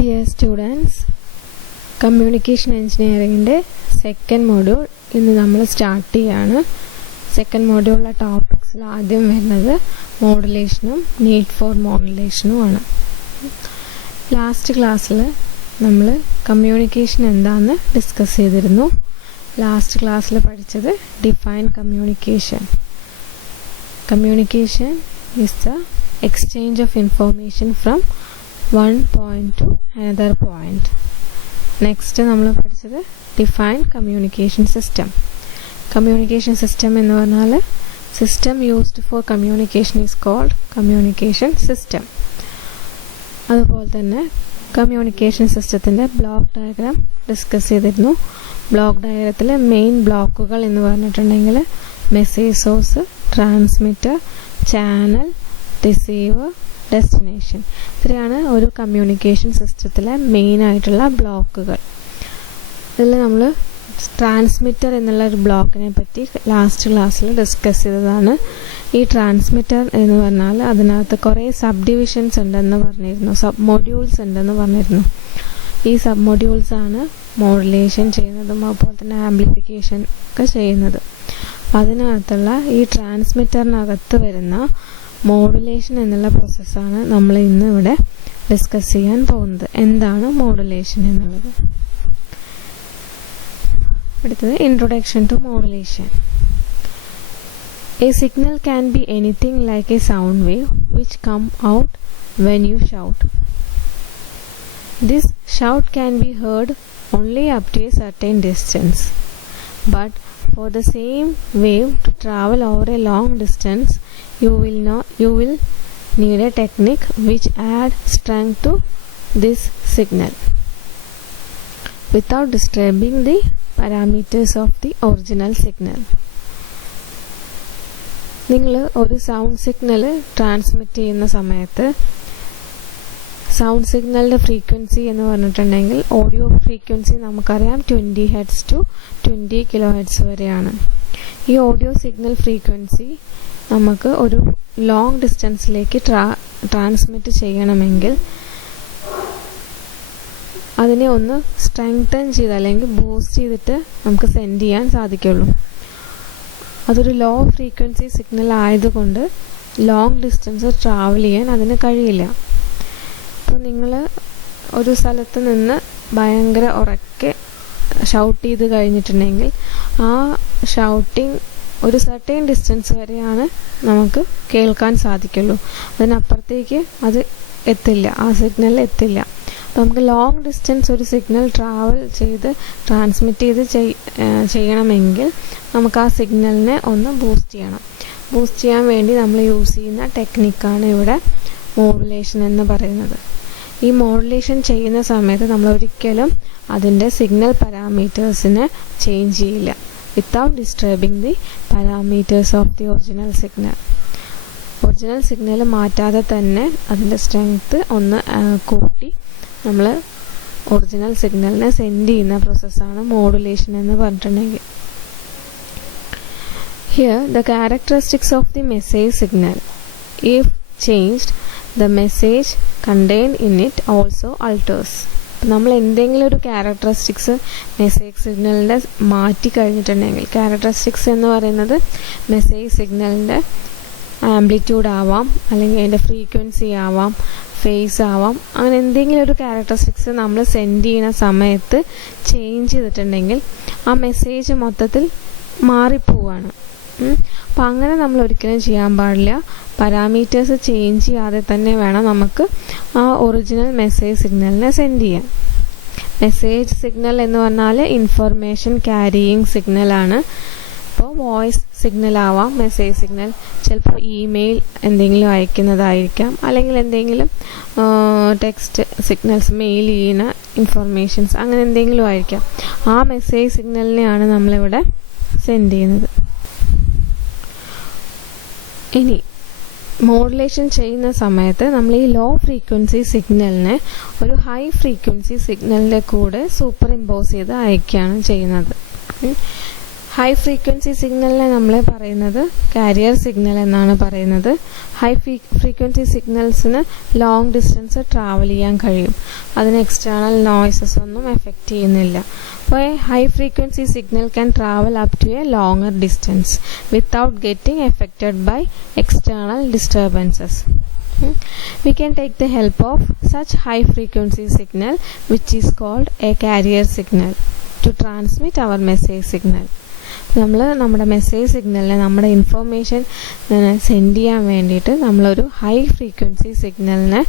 Dear students, Communication Engineering second module ഇന്ന് നമ്മൾ start ചെയ്യാണ്. സെക്കൻഡ് മോഡ്യൂളിലെ ടോപ്പിക്സിൽ ആദ്യം വരുന്നത് മോഡുലേഷനും നീഡ് ഫോർ മോഡുലേഷനും ആണ്. ലാസ്റ്റ് ക്ലാസ്സിൽ നമ്മൾ കമ്മ്യൂണിക്കേഷൻ എന്താണെന്ന് ഡിസ്കസ് ചെയ്തിരുന്നു. ലാസ്റ്റ് ക്ലാസ്സിൽ പഠിച്ചത് define communication. Communication is the exchange of information from one point to another point. Next നമ്മൾ പഠിച്ചത് define communication system. Communication system എന്ന് പറഞ്ഞാൽ system used for communication is called communication system. അതുപോലെ തന്നെ കമ്മ്യൂണിക്കേഷൻ സിസ്റ്റത്തിൻ്റെ ബ്ലോക്ക് ഡയഗ്രാം ഡിസ്കസ് ചെയ്തിരുന്നു. Block ഡയഗ്രത്തിൽ മെയിൻ ബ്ലോക്കുകൾ എന്ന് പറഞ്ഞിട്ടുണ്ടെങ്കിൽ message source, transmitter, channel, receiver, destination. ഇത്രയാണ് ഒരു കമ്മ്യൂണിക്കേഷൻ സിസ്റ്റത്തിലെ മെയിൻ ആയിട്ടുള്ള ബ്ലോക്കുകൾ. ഇതിൽ നമ്മൾ ട്രാൻസ്മിറ്റർ എന്നുള്ള ഒരു ബ്ലോക്കിനെ പറ്റി ലാസ്റ്റ് ക്ലാസ്സിൽ ഡിസ്കസ് ചെയ്തതാണ്. ഈ ട്രാൻസ്മിറ്റർ എന്ന് പറഞ്ഞാൽ അതിനകത്ത് കുറേ സബ് ഡിവിഷൻസ് ഉണ്ടെന്ന് പറഞ്ഞിരുന്നു, സബ് മൊഡ്യൂൾസ് ഉണ്ടെന്ന് പറഞ്ഞിരുന്നു. ഈ സബ് മൊഡ്യൂൾസ് ആണ് മോഡുലേഷൻ ചെയ്യുന്നതും അതുപോലെ തന്നെ ആംപ്ലിഫിക്കേഷൻ ഒക്കെ ചെയ്യുന്നത്. അതിനകത്തുള്ള ഈ ട്രാൻസ്മിറ്ററിനകത്ത് വരുന്ന മോഡുലേഷൻ എന്നുള്ള പ്രോസസ്സാണ് നമ്മൾ ഇന്ന് ഇവിടെ ഡിസ്കസ് ചെയ്യാൻ പോകുന്നത്. എന്താണ് മോഡുലേഷൻ എന്നുള്ളത്? അടുത്തത് introduction to modulation. A signal can be anything like a sound wave which come out when you shout. This shout can be heard only up to a certain distance, but for the same wave to travel over a long distance you will need a technique which add strength to this signal without disturbing the parameters of the original signal. നിങ്ങൾ ഒരു sound signal transmit ചെയ്യുന്ന സമയത്ത് sound സിഗ്നലിൻ്റെ frequency എന്ന് പറഞ്ഞിട്ടുണ്ടെങ്കിൽ audio frequency നമുക്കറിയാം 20 Hz to 20 kHz വരെയാണ്. ഈ audio signal frequency നമുക്ക് ഒരു ലോങ് ഡിസ്റ്റൻസിലേക്ക് ട്രാൻസ്മിറ്റ് ചെയ്യണമെങ്കിൽ അതിനെ ഒന്ന് സ്ട്രെങ്തൻ ചെയ്ത് അല്ലെങ്കിൽ ബൂസ്റ്റ് ചെയ്തിട്ട് നമുക്ക് സെൻഡ് ചെയ്യാൻ സാധിക്കുള്ളൂ. അതൊരു ലോ ഫ്രീക്വൻസി സിഗ്നൽ ആയതുകൊണ്ട് ലോങ് ഡിസ്റ്റൻസ് ട്രാവൽ ചെയ്യാൻ അതിന് കഴിയില്ല. അപ്പോൾ നിങ്ങൾ ഒരു സ്ഥലത്ത് നിന്ന് ഭയങ്കര ഉറക്കെ ഷൗട്ട് ചെയ്ത് കഴിഞ്ഞിട്ടുണ്ടെങ്കിൽ ആ ഷൗട്ടിങ് ഒരു സർട്ടൈൻ ഡിസ്റ്റൻസ് വരെയാണ് നമുക്ക് കേൾക്കാൻ സാധിക്കുള്ളൂ. അതിനപ്പുറത്തേക്ക് അത് എത്തില്ല, ആ സിഗ്നൽ എത്തില്ല. അപ്പോൾ നമുക്ക് ലോങ് ഡിസ്റ്റൻസ് ഒരു സിഗ്നൽ ട്രാവൽ ചെയ്ത് ട്രാൻസ്മിറ്റ് ചെയ്യണമെങ്കിൽ നമുക്ക് ആ സിഗ്നലിനെ ഒന്ന് ബൂസ്റ്റ് ചെയ്യണം. ബൂസ്റ്റ് ചെയ്യാൻ വേണ്ടി നമ്മൾ യൂസ് ചെയ്യുന്ന ടെക്നിക്കാണ് ഇവിടെ മോഡുലേഷൻ എന്ന് പറയുന്നത്. ഈ മോഡുലേഷൻ ചെയ്യുന്ന സമയത്ത് നമ്മൾ ഒരിക്കലും അതിൻ്റെ സിഗ്നൽ പാരാമീറ്റേഴ്സിനെ ചേഞ്ച് ചെയ്യില്ല without disturbing the parameters of the original signal. Original signal മാറ്റാതെ തന്നെ അതിൻ്റെ സ്ട്രെങ്ത്ത് ഒന്ന് കൂട്ടി നമ്മൾ ഒറിജിനൽ സിഗ്നലിനെ സെൻഡ് ചെയ്യുന്ന പ്രോസസ്സാണ് മോഡുലേഷൻ എന്ന് പറഞ്ഞിട്ടുണ്ടെങ്കിൽ. Here the characteristics of the message signal, if changed the message contained in it also alters. നമ്മൾ എന്തെങ്കിലും ഒരു ക്യാരക്ടറിസ്റ്റിക്സ് മെസ്സേജ് സിഗ്നലിൻ്റെ മാറ്റി കഴിഞ്ഞിട്ടുണ്ടെങ്കിൽ, ക്യാരക്ടറിസ്റ്റിക്സ് എന്ന് പറയുന്നത് മെസ്സേജ് സിഗ്നലിൻ്റെ ആംപ്ലിറ്റ്യൂഡ് ആവാം, അല്ലെങ്കിൽ അതിൻ്റെ ഫ്രീക്വൻസി ആവാം, ഫേസ് ആവാം, അങ്ങനെ എന്തെങ്കിലും ഒരു ക്യാരക്ടറിസ്റ്റിക്സ് നമ്മൾ സെൻഡ് ചെയ്യുന്ന സമയത്ത് ചേഞ്ച് ചെയ്തിട്ടുണ്ടെങ്കിൽ ആ മെസ്സേജ് മൊത്തത്തിൽ മാറിപ്പോവാണ്. അപ്പോൾ അങ്ങനെ നമ്മൾ ഒരിക്കലും ചെയ്യാൻ പാടില്ല. പാരാമീറ്റേഴ്സ് ചേഞ്ച് ചെയ്യാതെ തന്നെ വേണം നമുക്ക് ആ ഒറിജിനൽ മെസ്സേജ് സിഗ്നലിനെ സെൻഡ് ചെയ്യാൻ. മെസ്സേജ് സിഗ്നൽ എന്ന് പറഞ്ഞാൽ ഇൻഫർമേഷൻ ക്യാരിയിങ് സിഗ്നലാണ്. ഇപ്പോൾ വോയിസ് സിഗ്നൽ ആവാം മെസ്സേജ് സിഗ്നൽ, ചിലപ്പോൾ ഇമെയിൽ എന്തെങ്കിലും അയക്കുന്നതായിരിക്കാം, അല്ലെങ്കിൽ എന്തെങ്കിലും ടെക്സ്റ്റ് സിഗ്നൽസ് മെയിൽ ചെയ്യുന്ന ഇൻഫർമേഷൻസ്, അങ്ങനെ എന്തെങ്കിലും ആയിരിക്കാം. ആ മെസ്സേജ് സിഗ്നലിനെയാണ് നമ്മളിവിടെ സെൻഡ് ചെയ്യുന്നത്. ഇനി മോഡുലേഷൻ ചെയ്യുന്ന സമയത്ത് നമ്മൾ ഈ ലോ ഫ്രീക്വൻസി സിഗ്നലിനെ ഒരു ഹൈ ഫ്രീക്വൻസി സിഗ്നലിൻ്റെ കൂടെ സൂപ്പർ ഇമ്പോസ് ചെയ്ത് അയക്കുകയാണ് ചെയ്യുന്നത്. ഹൈ ഫ്രീക്വൻസി സിഗ്നലിനെ നമ്മൾ പറയുന്നത് കാരിയർ സിഗ്നൽ എന്നാണ് പറയുന്നത്. ഹൈ ഫ്രീക്വൻസി സിഗ്നൽസിന് ലോങ് ഡിസ്റ്റൻസ് ട്രാവൽ ചെയ്യാൻ കഴിയും. അതിന് എക്സ്റ്റേണൽ നോയ്സസ് ഒന്നും എഫക്റ്റ് ചെയ്യുന്നില്ല. അപ്പോൾ high frequency signal can travel up to a longer distance without getting affected by external disturbances. We can take the help of such high frequency signal which is called a carrier signal to transmit our message signal. നമ്മൾ നമ്മുടെ message സിഗ്നലിനെ നമ്മുടെ information send ചെയ്യാൻ വേണ്ടിയിട്ട് നമ്മളൊരു high frequency സിഗ്നലിനെ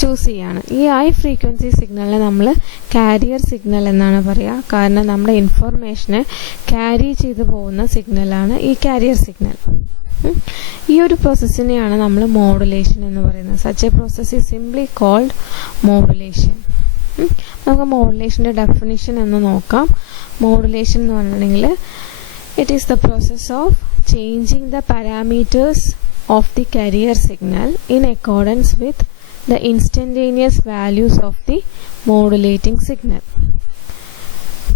choose ചെയ്യാണ്. ഈ ഹൈ ഫ്രീക്വൻസി സിഗ്നലിനെ നമ്മൾ കാരിയർ സിഗ്നൽ എന്നാണ് പറയുക. കാരണം നമ്മുടെ ഇൻഫോർമേഷനെ ക്യാരി ചെയ്തു പോകുന്ന സിഗ്നലാണ് ഈ കാരിയർ സിഗ്നൽ. ഈ ഒരു പ്രോസസ്സിനെയാണ് നമ്മൾ മോഡുലേഷൻ എന്ന് പറയുന്നത്. Such a process is simply called modulation. നമുക്ക് മോഡുലേഷൻ്റെ ഡെഫിനിഷൻ എന്ന് നോക്കാം. മോഡുലേഷൻ എന്ന് പറഞ്ഞിട്ടുണ്ടെങ്കിൽ it is the process of changing the parameters of the carrier signal in accordance with the instantaneous values of the modulating signal.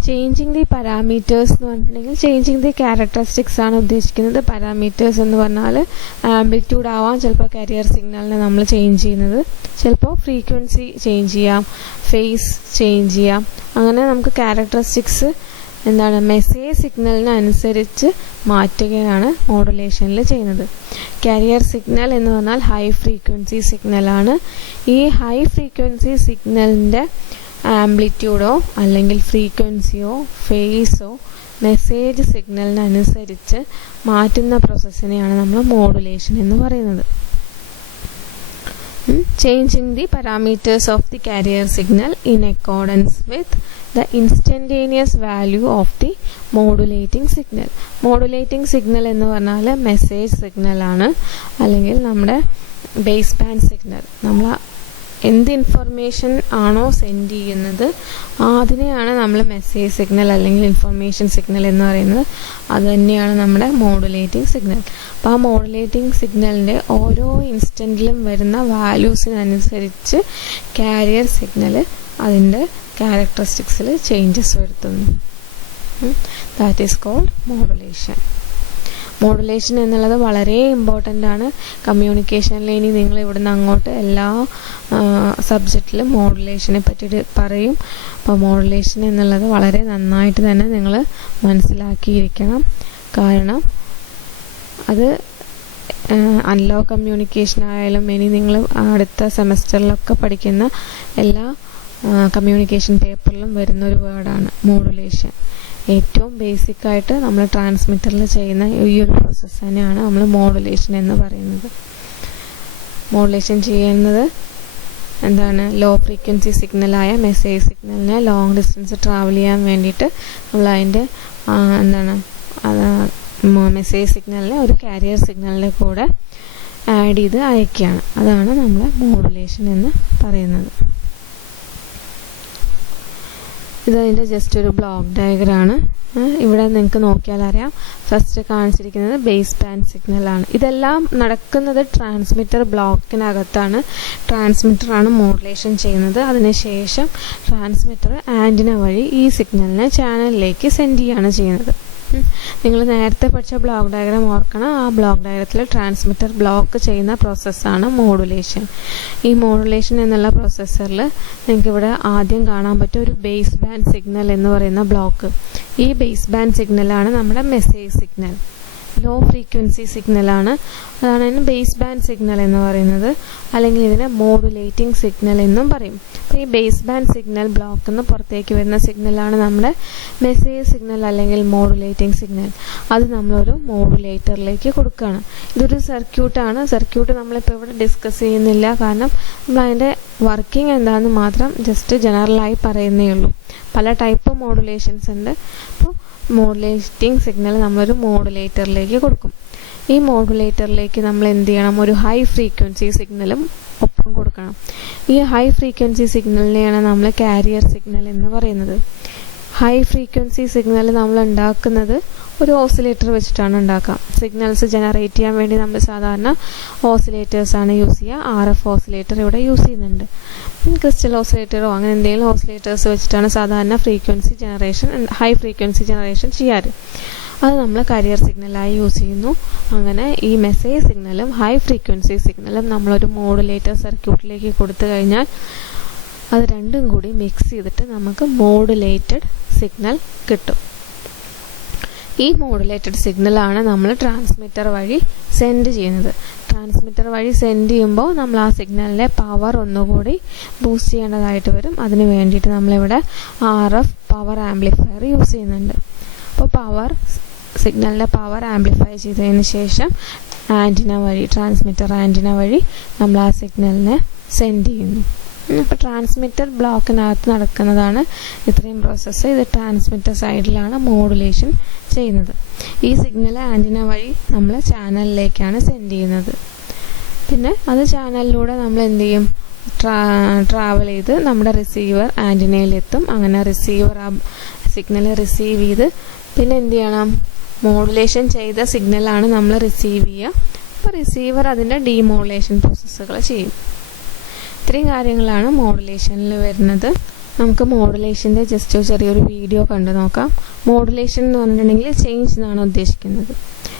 Changing the parameters എന്ന് പറഞ്ഞിട്ടുണ്ടെങ്കിൽ changing the characteristics ആണ് ഉദ്ദേശിക്കുന്നത്. പാരാമീറ്റേഴ്സ് എന്ന് പറഞ്ഞാൽ ആംപ്ലിറ്റ്യൂഡ് ആവാം ചിലപ്പോൾ കാരിയർ സിഗ്നലിനെ നമ്മൾ ചേഞ്ച് ചെയ്യുന്നത്, ചിലപ്പോൾ ഫ്രീക്വൻസി ചേഞ്ച് ചെയ്യാം, ഫേസ് ചേഞ്ച് ചെയ്യാം. അങ്ങനെ നമുക്ക് ക്യാരക്ടറിസ്റ്റിക്സ് എന്താണ് മെസ്സേജ് സിഗ്നലിനനുസരിച്ച് മാറ്റുകയാണ് മോഡുലേഷനിൽ ചെയ്യുന്നത്. കാരിയർ സിഗ്നൽ എന്ന് പറഞ്ഞാൽ ഹൈ ഫ്രീക്വൻസി സിഗ്നലാണ്. ഈ ഹൈ ഫ്രീക്വൻസി സിഗ്നലിൻ്റെ ആംപ്ലിറ്റ്യൂഡോ അല്ലെങ്കിൽ ഫ്രീക്വൻസിയോ ഫേസോ മെസ്സേജ് സിഗ്നലിനനുസരിച്ച് മാറ്റുന്ന പ്രോസസ്സിനെയാണ് നമ്മൾ മോഡുലേഷൻ എന്ന് പറയുന്നത്. Changing the parameters of the carrier signal in accordance with the instantaneous value of the modulating signal. Modulating signal എന്ന് പറഞ്ഞാൽ മെസ്സേജ് സിഗ്നലാണ് അല്ലെങ്കിൽ നമ്മുടെ ബേസ് ബാൻഡ് സിഗ്നൽ. നമ്മൾ എന്ത് ഇൻഫർമേഷൻ ആണോ സെൻഡ് ചെയ്യുന്നത് അതിനെയാണ് നമ്മൾ മെസ്സേജ് സിഗ്നൽ അല്ലെങ്കിൽ ഇൻഫർമേഷൻ സിഗ്നൽ എന്ന് പറയുന്നത്. അത് തന്നെയാണ് നമ്മുടെ മോഡുലേറ്റിംഗ് സിഗ്നൽ. അപ്പോൾ ആ മോഡുലേറ്റിംഗ് സിഗ്നലിൻ്റെ ഓരോ ഇൻസ്റ്റൻറ്റിലും വരുന്ന വാല്യൂസിനനുസരിച്ച് കാരിയർ സിഗ്നൽ അതിൻ്റെ ക്യാരക്ടറിസ്റ്റിക്സിൽ ചേഞ്ചസ് വരുത്തുന്നു. That is called modulation. Modulation എന്നുള്ളത് വളരെ ഇമ്പോർട്ടൻ്റ് ആണ് കമ്മ്യൂണിക്കേഷനിൽ. ഇനി നിങ്ങൾ ഇവിടുന്ന് അങ്ങോട്ട് എല്ലാ സബ്ജക്റ്റിലും മോഡുലേഷനെ പറ്റിയിട്ട് പറയും. അപ്പോൾ മോഡുലേഷൻ എന്നുള്ളത് വളരെ നന്നായിട്ട് തന്നെ നിങ്ങൾ മനസ്സിലാക്കിയിരിക്കണം. കാരണം അത് അനലോഗ് കമ്മ്യൂണിക്കേഷൻ ആയാലും ഇനി നിങ്ങൾ അടുത്ത സെമസ്റ്ററിലൊക്കെ പഠിക്കുന്ന എല്ലാ കമ്മ്യൂണിക്കേഷൻ പേപ്പറിലും വരുന്നൊരു വേർഡാണ് മോഡുലേഷൻ. ഏറ്റവും ബേസിക്കായിട്ട് നമ്മൾ ട്രാൻസ്മിറ്ററിൽ ചെയ്യുന്ന ഈ ഒരു പ്രോസസ്സ് തന്നെയാണ് നമ്മൾ മോഡുലേഷൻ എന്ന് പറയുന്നത്. മോഡുലേഷൻ ചെയ്യുന്നത് എന്താണ് ലോ ഫ്രീക്വൻസി സിഗ്നലായ മെസ്സേജ് സിഗ്നലിനെ ലോങ് ഡിസ്റ്റൻസ് ട്രാവൽ ചെയ്യാൻ വേണ്ടിയിട്ട് നമ്മൾ അതിൻ്റെ എന്താണ് മെസ്സേജ് സിഗ്നലിനെ ഒരു കാരിയർ സിഗ്നലിൻ്റെ കൂടെ ആഡ് ചെയ്ത് അയക്കുകയാണ്. അതാണ് നമ്മൾ മോഡുലേഷൻ എന്ന് പറയുന്നത്. ഇതതിൻ്റെ ജസ്റ്റ് ഒരു ബ്ലോക്ക് ഡയഗ്രാണ്. ഇവിടെ നിങ്ങൾക്ക് നോക്കിയാൽ അറിയാം. ഫസ്റ്റ് കാണിച്ചിരിക്കുന്നത് ബേസ് ബാൻഡ് സിഗ്നലാണ്. ഇതെല്ലാം നടക്കുന്നത് ട്രാൻസ്മിറ്റർ ബ്ലോക്കിനകത്താണ്. ട്രാൻസ്മിറ്ററാണ് മോഡുലേഷൻ ചെയ്യുന്നത്. അതിനുശേഷം ട്രാൻസ്മിറ്റർ ആൻറ്റിന വഴി ഈ സിഗ്നലിനെ ചാനലിലേക്ക് സെൻഡ് ചെയ്യുകയാണ് ചെയ്യുന്നത്. നിങ്ങൾ നേരത്തെ പഠിച്ച ബ്ലോക്ക് ഡയഗ്രാം ഓർക്കണം. ആ ബ്ലോക്ക് ഡയഗ്രത്തിൽ ട്രാൻസ്മിറ്റർ ബ്ലോക്ക് ചെയ്യുന്ന പ്രോസസ്സാണ് മോഡുലേഷൻ. ഈ മോഡുലേഷൻ എന്നുള്ള പ്രോസസ്സറിൽ നിങ്ങൾക്കിവിടെ ആദ്യം കാണാൻ പറ്റും ഒരു ബേസ് ബാൻഡ് സിഗ്നൽ എന്ന് പറയുന്ന ബ്ലോക്ക്. ഈ ബേസ് ബാൻഡ് സിഗ്നലാണ് നമ്മുടെ മെസ്സേജ് സിഗ്നൽ. ലോ ഫ്രീക്വൻസി സിഗ്നലാണ്. അതാണ് ഇതിന് ബേസ് ബാൻഡ് സിഗ്നൽ എന്ന് പറയുന്നത്. അല്ലെങ്കിൽ ഇതിനെ മോഡുലേറ്റിംഗ് സിഗ്നൽ എന്നും പറയും. അപ്പോൾ ഈ ബേസ് ബാൻഡ് സിഗ്നൽ ബ്ലോക്കിൽ നിന്ന് പുറത്തേക്ക് വരുന്ന സിഗ്നലാണ് നമ്മുടെ മെസ്സേജ് സിഗ്നൽ അല്ലെങ്കിൽ മോഡുലേറ്റിംഗ് സിഗ്നൽ. അത് നമ്മളൊരു മോഡുലേറ്ററിലേക്ക് കൊടുക്കുകയാണ്. ഇതൊരു സർക്യൂട്ടാണ്. സർക്യൂട്ട് നമ്മളിപ്പോൾ ഇവിടെ ഡിസ്കസ് ചെയ്യുന്നില്ല. കാരണം നമ്മളതിൻ്റെ വർക്കിംഗ് എന്താണെന്ന് മാത്രം ജസ്റ്റ് ജനറലായി പറയുന്നേ ഉള്ളൂ. പല ടൈപ്പ് മോഡുലേഷൻസ് ഉണ്ട്. അപ്പോൾ മോഡുലേറ്റിംഗ് സിഗ്നൽ നമ്മളൊരു മോഡുലേറ്ററിലേക്ക് കൊടുക്കും. ഈ മോഡുലേറ്ററിലേക്ക് നമ്മൾ എന്ത് ചെയ്യണം? ഒരു ഹൈ ഫ്രീക്വൻസി സിഗ്നലും ഒപ്പം കൊടുക്കണം. ഈ ഹൈ ഫ്രീക്വൻസി സിഗ്നലിനെയാണ് നമ്മൾ കാരിയർ സിഗ്നൽ എന്ന് പറയുന്നത്. ഹൈ ഫ്രീക്വൻസി സിഗ്നൽ നമ്മൾ ഉണ്ടാക്കുന്നത് ഒരു ഓസിലേറ്റർ വെച്ചിട്ടാണ് ഉണ്ടാക്കുക. സിഗ്നൽസ് ജനറേറ്റ് ചെയ്യാൻ വേണ്ടി നമ്മൾ സാധാരണ ഓസിലേറ്റേഴ്സാണ് യൂസ് ചെയ്യുക. RF ഓസിലേറ്റർ ഇവിടെ യൂസ് ചെയ്യുന്നുണ്ട്. ക്രിസ്റ്റൽ ഓസിലേറ്ററോ അങ്ങനെ എന്തെങ്കിലും ഓസിലേറ്റേഴ്സ് വെച്ചിട്ടാണ് സാധാരണ frequency generation high frequency generation ചെയ്യാറ്. അത് നമ്മൾ കാരിയർ സിഗ്നലായി യൂസ് ചെയ്യുന്നു. അങ്ങനെ ഈ മെസ്സേജ് സിഗ്നലും ഹൈ ഫ്രീക്വൻസി സിഗ്നലും നമ്മളൊരു മോഡുലേറ്റർ സർക്യൂട്ടിലേക്ക് കൊടുത്തു കഴിഞ്ഞാൽ അത് രണ്ടും കൂടി മിക്സ് ചെയ്തിട്ട് നമുക്ക് മോഡുലേറ്റഡ് സിഗ്നൽ കിട്ടും. ഈ മോഡുലേറ്റഡ് സിഗ്നലാണ് നമ്മൾ ട്രാൻസ്മിറ്റർ വഴി സെൻഡ് ചെയ്യുന്നത്. ട്രാൻസ്മിറ്റർ വഴി സെൻഡ് ചെയ്യുമ്പോൾ നമ്മൾ ആ സിഗ്നലിൻ്റെ പവർ ഒന്നുകൂടി ബൂസ്റ്റ് ചെയ്യേണ്ടതായിട്ട് വരും. അതിന് വേണ്ടിയിട്ട് നമ്മളിവിടെ RF പവർ ആംപ്ലിഫയർ യൂസ് ചെയ്യുന്നുണ്ട്. അപ്പോൾ സിഗ്നലിൻ്റെ പവർ ആംപ്ലിഫൈ ചെയ്തതിന് ശേഷം ആൻറ്റിന വഴി ട്രാൻസ്മിറ്റർ ആൻറ്റിന വഴി നമ്മൾ ആ സിഗ്നലിനെ സെൻഡ് ചെയ്യുന്നു. ഇപ്പോൾ ട്രാൻസ്മിറ്റർ ബ്ലോക്കിനകത്ത് നടക്കുന്നതാണ് ഇത്രയും പ്രോസസ്സ്. ഇത് ട്രാൻസ്മിറ്റർ സൈഡിലാണ് മോഡുലേഷൻ ചെയ്യുന്നത്. ഈ സിഗ്നൽ ആൻറ്റിന വഴി നമ്മൾ ചാനലിലേക്കാണ് സെൻഡ് ചെയ്യുന്നത്. പിന്നെ അത് ചാനലിലൂടെ നമ്മൾ എന്ത് ചെയ്യും, ട്രാവൽ ചെയ്ത് നമ്മുടെ റിസീവർ ആൻറ്റിനയിലെത്തും. അങ്ങനെ റിസീവർ ആ സിഗ്നൽ റിസീവ് ചെയ്ത് പിന്നെ എന്ത് ചെയ്യണം, മോഡുലേഷൻ ചെയ്ത സിഗ്നലാണ് നമ്മൾ റിസീവ് ചെയ്യുക. അപ്പോൾ റിസീവർ അതിൻ്റെ ഡീമോഡുലേഷൻ പ്രോസസ്സുകൾ ചെയ്യും. ഇത്രയും കാര്യങ്ങളാണ് മോഡുലേഷനിൽ വരുന്നത്. നമുക്ക് മോഡുലേഷൻ്റെ ജസ്റ്റ് ചെറിയൊരു വീഡിയോ കണ്ടു നോക്കാം. മോഡുലേഷൻ എന്ന് പറഞ്ഞിട്ടുണ്ടെങ്കിൽ ചേഞ്ച് എന്നാണ് ഉദ്ദേശിക്കുന്നത്.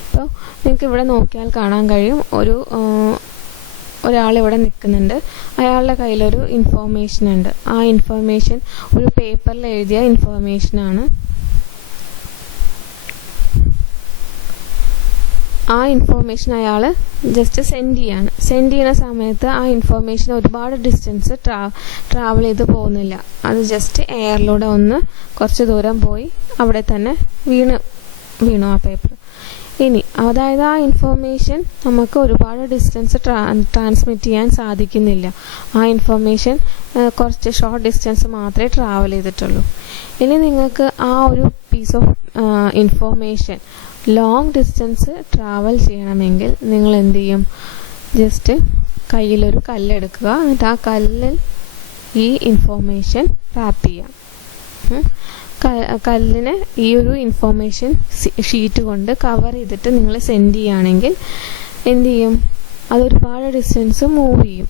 അപ്പോൾ നിങ്ങൾക്ക് ഇവിടെ നോക്കിയാൽ കാണാൻ കഴിയും, ഒരാളിവിടെ നിൽക്കുന്നുണ്ട്. അയാളുടെ കയ്യിലൊരു ഇൻഫോർമേഷൻ ഉണ്ട്. ആ ഇൻഫോർമേഷൻ ഒരു പേപ്പറിൽ എഴുതിയ ഇൻഫോർമേഷനാണ്. ആ ഇൻഫോർമേഷൻ അയാൾ ജസ്റ്റ് സെൻഡ് ചെയ്യുന്ന സമയത്ത് ആ ഇൻഫോർമേഷൻ ഒരുപാട് ഡിസ്റ്റൻസ് ട്രാവൽ ചെയ്ത് പോകുന്നില്ല. അത് ജസ്റ്റ് എയറിലൂടെ ഒന്ന് കുറച്ച് ദൂരം പോയി അവിടെ തന്നെ വീണു ആ പേപ്പർ. ഇനി അതായത് ആ ഇൻഫോർമേഷൻ നമുക്ക് ഒരുപാട് ഡിസ്റ്റൻസ് ട്രാൻസ്മിറ്റ് ചെയ്യാൻ സാധിക്കുന്നില്ല. ആ ഇൻഫോർമേഷൻ കുറച്ച് ഷോർട്ട് ഡിസ്റ്റൻസ് മാത്രമേ ട്രാവൽ ചെയ്തിട്ടുള്ളൂ. ഇനി നിങ്ങൾക്ക് ആ ഒരു piece of information long distance travel ചെയ്യണമെങ്കിൽ നിങ്ങൾ എന്ത് ചെയ്യും, ജസ്റ്റ് കയ്യിലൊരു കല്ലെടുക്കുക. എന്നിട്ട് ആ കല്ലിൽ ഈ ഇൻഫോർമേഷൻ റാപ്പ് ചെയ്യാം. കല്ലിനെ ഈ ഒരു ഇൻഫോർമേഷൻ ഷീറ്റ് കൊണ്ട് കവർ ചെയ്തിട്ട് നിങ്ങൾ സെൻഡ് ചെയ്യുകയാണെങ്കിൽ എന്ത് ചെയ്യും, അതൊരുപാട് ഡിസ്റ്റൻസ് മൂവ് ചെയ്യും.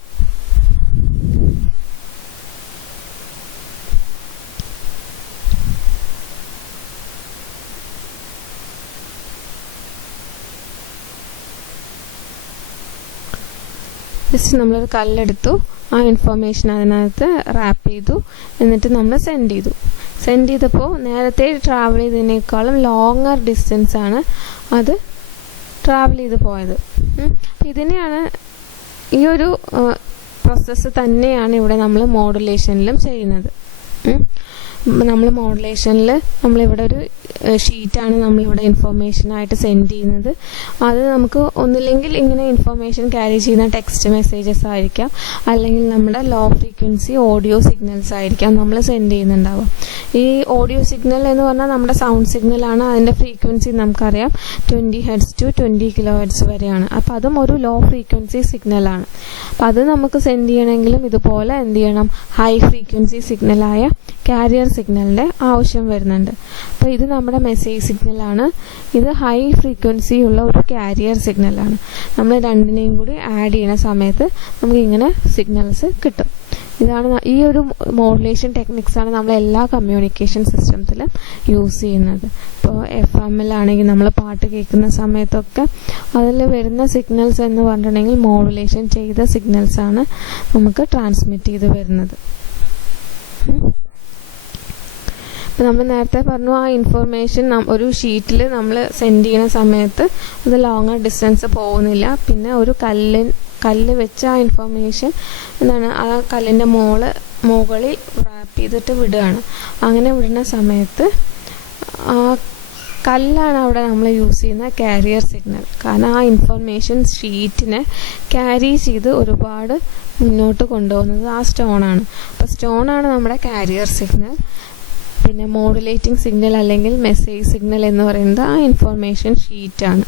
ജസ്റ്റ് നമ്മളൊരു കല്ലെടുത്തു, ആ ഇൻഫോർമേഷൻ അതിനകത്ത് റാപ്പ് ചെയ്തു, എന്നിട്ട് നമ്മൾ സെൻഡ് ചെയ്തപ്പോൾ നേരത്തെ ട്രാവൽ ചെയ്തതിനേക്കാളും ലോങ്ങർ ഡിസ്റ്റൻസ് ആണ് അത് ട്രാവൽ ചെയ്ത് പോയത്. ഇതിനെയാണ്, ഈ ഒരു പ്രോസസ്സ് തന്നെയാണ് ഇവിടെ നമ്മൾ മോഡുലേഷനിലും ചെയ്യുന്നത്. നമ്മൾ മോഡുലേഷനിൽ നമ്മളിവിടെ ഒരു ഷീറ്റാണ് നമ്മളിവിടെ ഇൻഫോർമേഷനായിട്ട് സെൻഡ് ചെയ്യുന്നത്. അത് നമുക്ക് ഒന്നില്ലെങ്കിൽ ഇങ്ങനെ ഇൻഫോർമേഷൻ ക്യാരി ചെയ്യുന്ന ടെക്സ്റ്റ് മെസ്സേജസ് ആയിരിക്കാം, അല്ലെങ്കിൽ നമ്മുടെ ലോ ഫ്രീക്വൻസി ഓഡിയോ സിഗ്നൽസ് ആയിരിക്കാം നമ്മൾ സെൻഡ് ചെയ്യുന്നുണ്ടാവുക. ഈ ഓഡിയോ സിഗ്നൽ എന്ന് പറഞ്ഞാൽ നമ്മുടെ സൗണ്ട് സിഗ്നലാണ്. അതിൻ്റെ ഫ്രീക്വൻസി നമുക്കറിയാം 20 Hz to 20 kHz വരെയാണ്. അപ്പോൾ അതും ഒരു ലോ ഫ്രീക്വൻസി സിഗ്നലാണ്. അപ്പോൾ അത് നമുക്ക് സെൻഡ് ചെയ്യണമെങ്കിലും ഇതുപോലെ എന്ത് ചെയ്യണം, ഹൈ ഫ്രീക്വൻസി സിഗ്നലായ കാരിയർ സിഗ്നലിൻ്റെ ആവശ്യം വരുന്നുണ്ട്. അപ്പോൾ ഇത് നമ്മുടെ മെസ്സേജ് സിഗ്നലാണ്, ഇത് ഹൈ ഫ്രീക്വൻസി ഉള്ള ഒരു കാരിയർ സിഗ്നലാണ്. നമ്മൾ രണ്ടിനെയും കൂടി ആഡ് ചെയ്യുന്ന സമയത്ത് നമുക്ക് ഇങ്ങനെ സിഗ്നൽസ് കിട്ടും. ഇതാണ് ഈ ഒരു മോഡുലേഷൻ ടെക്നിക്സാണ് നമ്മൾ എല്ലാ കമ്മ്യൂണിക്കേഷൻ സിസ്റ്റംസിലും യൂസ് ചെയ്യുന്നത്. ഇപ്പോൾ FM-ലാണെങ്കിൽ നമ്മൾ പാട്ട് കേൾക്കുന്ന സമയത്തൊക്കെ അതിൽ വരുന്ന സിഗ്നൽസ് എന്ന് പറഞ്ഞിട്ടുണ്ടെങ്കിൽ മോഡുലേഷൻ ചെയ്ത സിഗ്നൽസാണ് നമുക്ക് ട്രാൻസ്മിറ്റ് ചെയ്ത് വരുന്നത്. അപ്പോൾ നമ്മൾ നേരത്തെ പറഞ്ഞു, ആ ഇൻഫോർമേഷൻ ഒരു ഷീറ്റിൽ നമ്മൾ സെൻഡ് ചെയ്യുന്ന സമയത്ത് അത് ലോങ്ങർ ഡിസ്റ്റൻസ് പോകുന്നില്ല. പിന്നെ ഒരു കല്ല് വെച്ച് ആ ഇൻഫോർമേഷൻ ആ കല്ലിൻ്റെ മുകളിൽ റാപ്പ് ചെയ്തിട്ട് വിടുകയാണ്. അങ്ങനെ വിടുന്ന സമയത്ത് ആ കല്ലാണ് അവിടെ നമ്മൾ യൂസ് ചെയ്യുന്ന കാരിയർ സിഗ്നൽ. കാരണം ആ ഇൻഫോർമേഷൻ ഷീറ്റിനെ ക്യാരി ചെയ്ത് ഒരുപാട് മുന്നോട്ട് കൊണ്ടുപോകുന്നത് ആ സ്റ്റോണാണ്. അപ്പോൾ സ്റ്റോണാണ് നമ്മുടെ കാരിയർ സിഗ്നൽ. പിന്നെ മോഡുലേറ്റിംഗ് സിഗ്നൽ അല്ലെങ്കിൽ മെസ്സേജ് സിഗ്നൽ എന്ന് പറയുന്നത് ആ ഇൻഫോർമേഷൻ ഷീറ്റാണ്.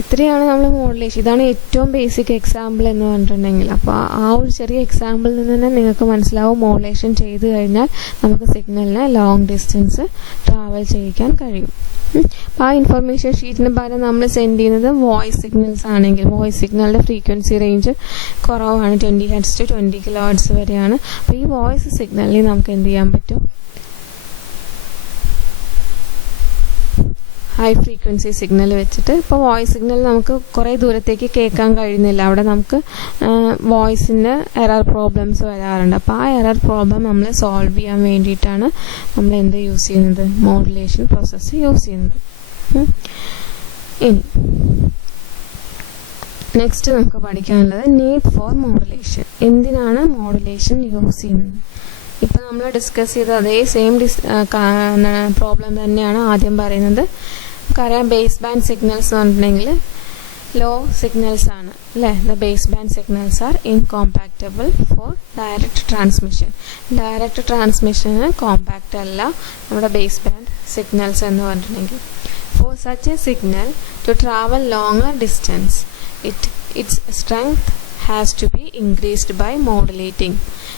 ഇത്രയാണ് നമ്മൾ മോഡുലേഷൻ. ഇതാണ് ഏറ്റവും ബേസിക് എക്സാമ്പിൾ എന്ന് പറഞ്ഞിട്ടുണ്ടെങ്കിൽ. അപ്പോൾ ആ ഒരു ചെറിയ എക്സാമ്പിളിൽ നിന്ന് തന്നെ നിങ്ങൾക്ക് മനസ്സിലാവും മോഡുലേഷൻ ചെയ്ത് കഴിഞ്ഞാൽ നമുക്ക് സിഗ്നലിനെ ലോങ് ഡിസ്റ്റൻസ് ട്രാവൽ ചെയ്യിക്കാൻ കഴിയും. അപ്പോൾ ആ ഇൻഫർമേഷൻ ഷീറ്റിന് പകരം നമ്മൾ സെൻഡ് ചെയ്യുന്നത് വോയിസ് സിഗ്നൽസ് ആണെങ്കിൽ വോയിസ് സിഗ്നലിൻ്റെ ഫ്രീക്വൻസി റേഞ്ച് കുറവാണ്, 20 Hz to 20 kHz വരെയാണ്. അപ്പോൾ ഈ വോയിസ് സിഗ്നലിൽ നമുക്ക് എന്ത് ചെയ്യാൻ പറ്റും, ഹൈ ഫ്രീക്വൻസി സിഗ്നൽ വെച്ചിട്ട്, ഇപ്പോൾ വോയിസ് സിഗ്നൽ നമുക്ക് കുറേ ദൂരത്തേക്ക് കേൾക്കാൻ കഴിയുന്നില്ല, അവിടെ നമുക്ക് വോയിസിൻ്റെ എറർ പ്രോബ്ലംസ് വരാറുണ്ട്. അപ്പോൾ ആ എറർ പ്രോബ്ലം നമ്മൾ സോൾവ് ചെയ്യാൻ വേണ്ടിയിട്ടാണ് നമ്മൾ എന്ത് യൂസ് ചെയ്യുന്നത്, മോഡുലേഷൻ പ്രോസസ്സ് യൂസ് ചെയ്യുന്നത്. ഇനി നെക്സ്റ്റ് നമുക്ക് പഠിക്കാനുള്ളത് നീഡ് ഫോർ മോഡുലേഷൻ. എന്തിനാണ് മോഡുലേഷൻ യൂസ് ചെയ്യുന്നത്? ഇപ്പം നമ്മൾ ഡിസ്കസ് ചെയ്ത അതേ സെയിം പ്രോബ്ലം തന്നെയാണ് ആദ്യം പറയുന്നത്. നമുക്കറിയാം ബേസ് ബാൻഡ് സിഗ്നൽസ് എന്ന് പറഞ്ഞിട്ടുണ്ടെങ്കിൽ ലോ സിഗ്നൽസ് ആണ് അല്ലേ. The base band signals are incompatible for direct transmission. Direct ട്രാൻസ്മിഷന് കോമ്പാക്റ്റ് അല്ല നമ്മുടെ ബേസ് ബാൻഡ് സിഗ്നൽസ് എന്ന് പറഞ്ഞിട്ടുണ്ടെങ്കിൽ. For such a signal to travel longer distance its strength has to be increased by modulating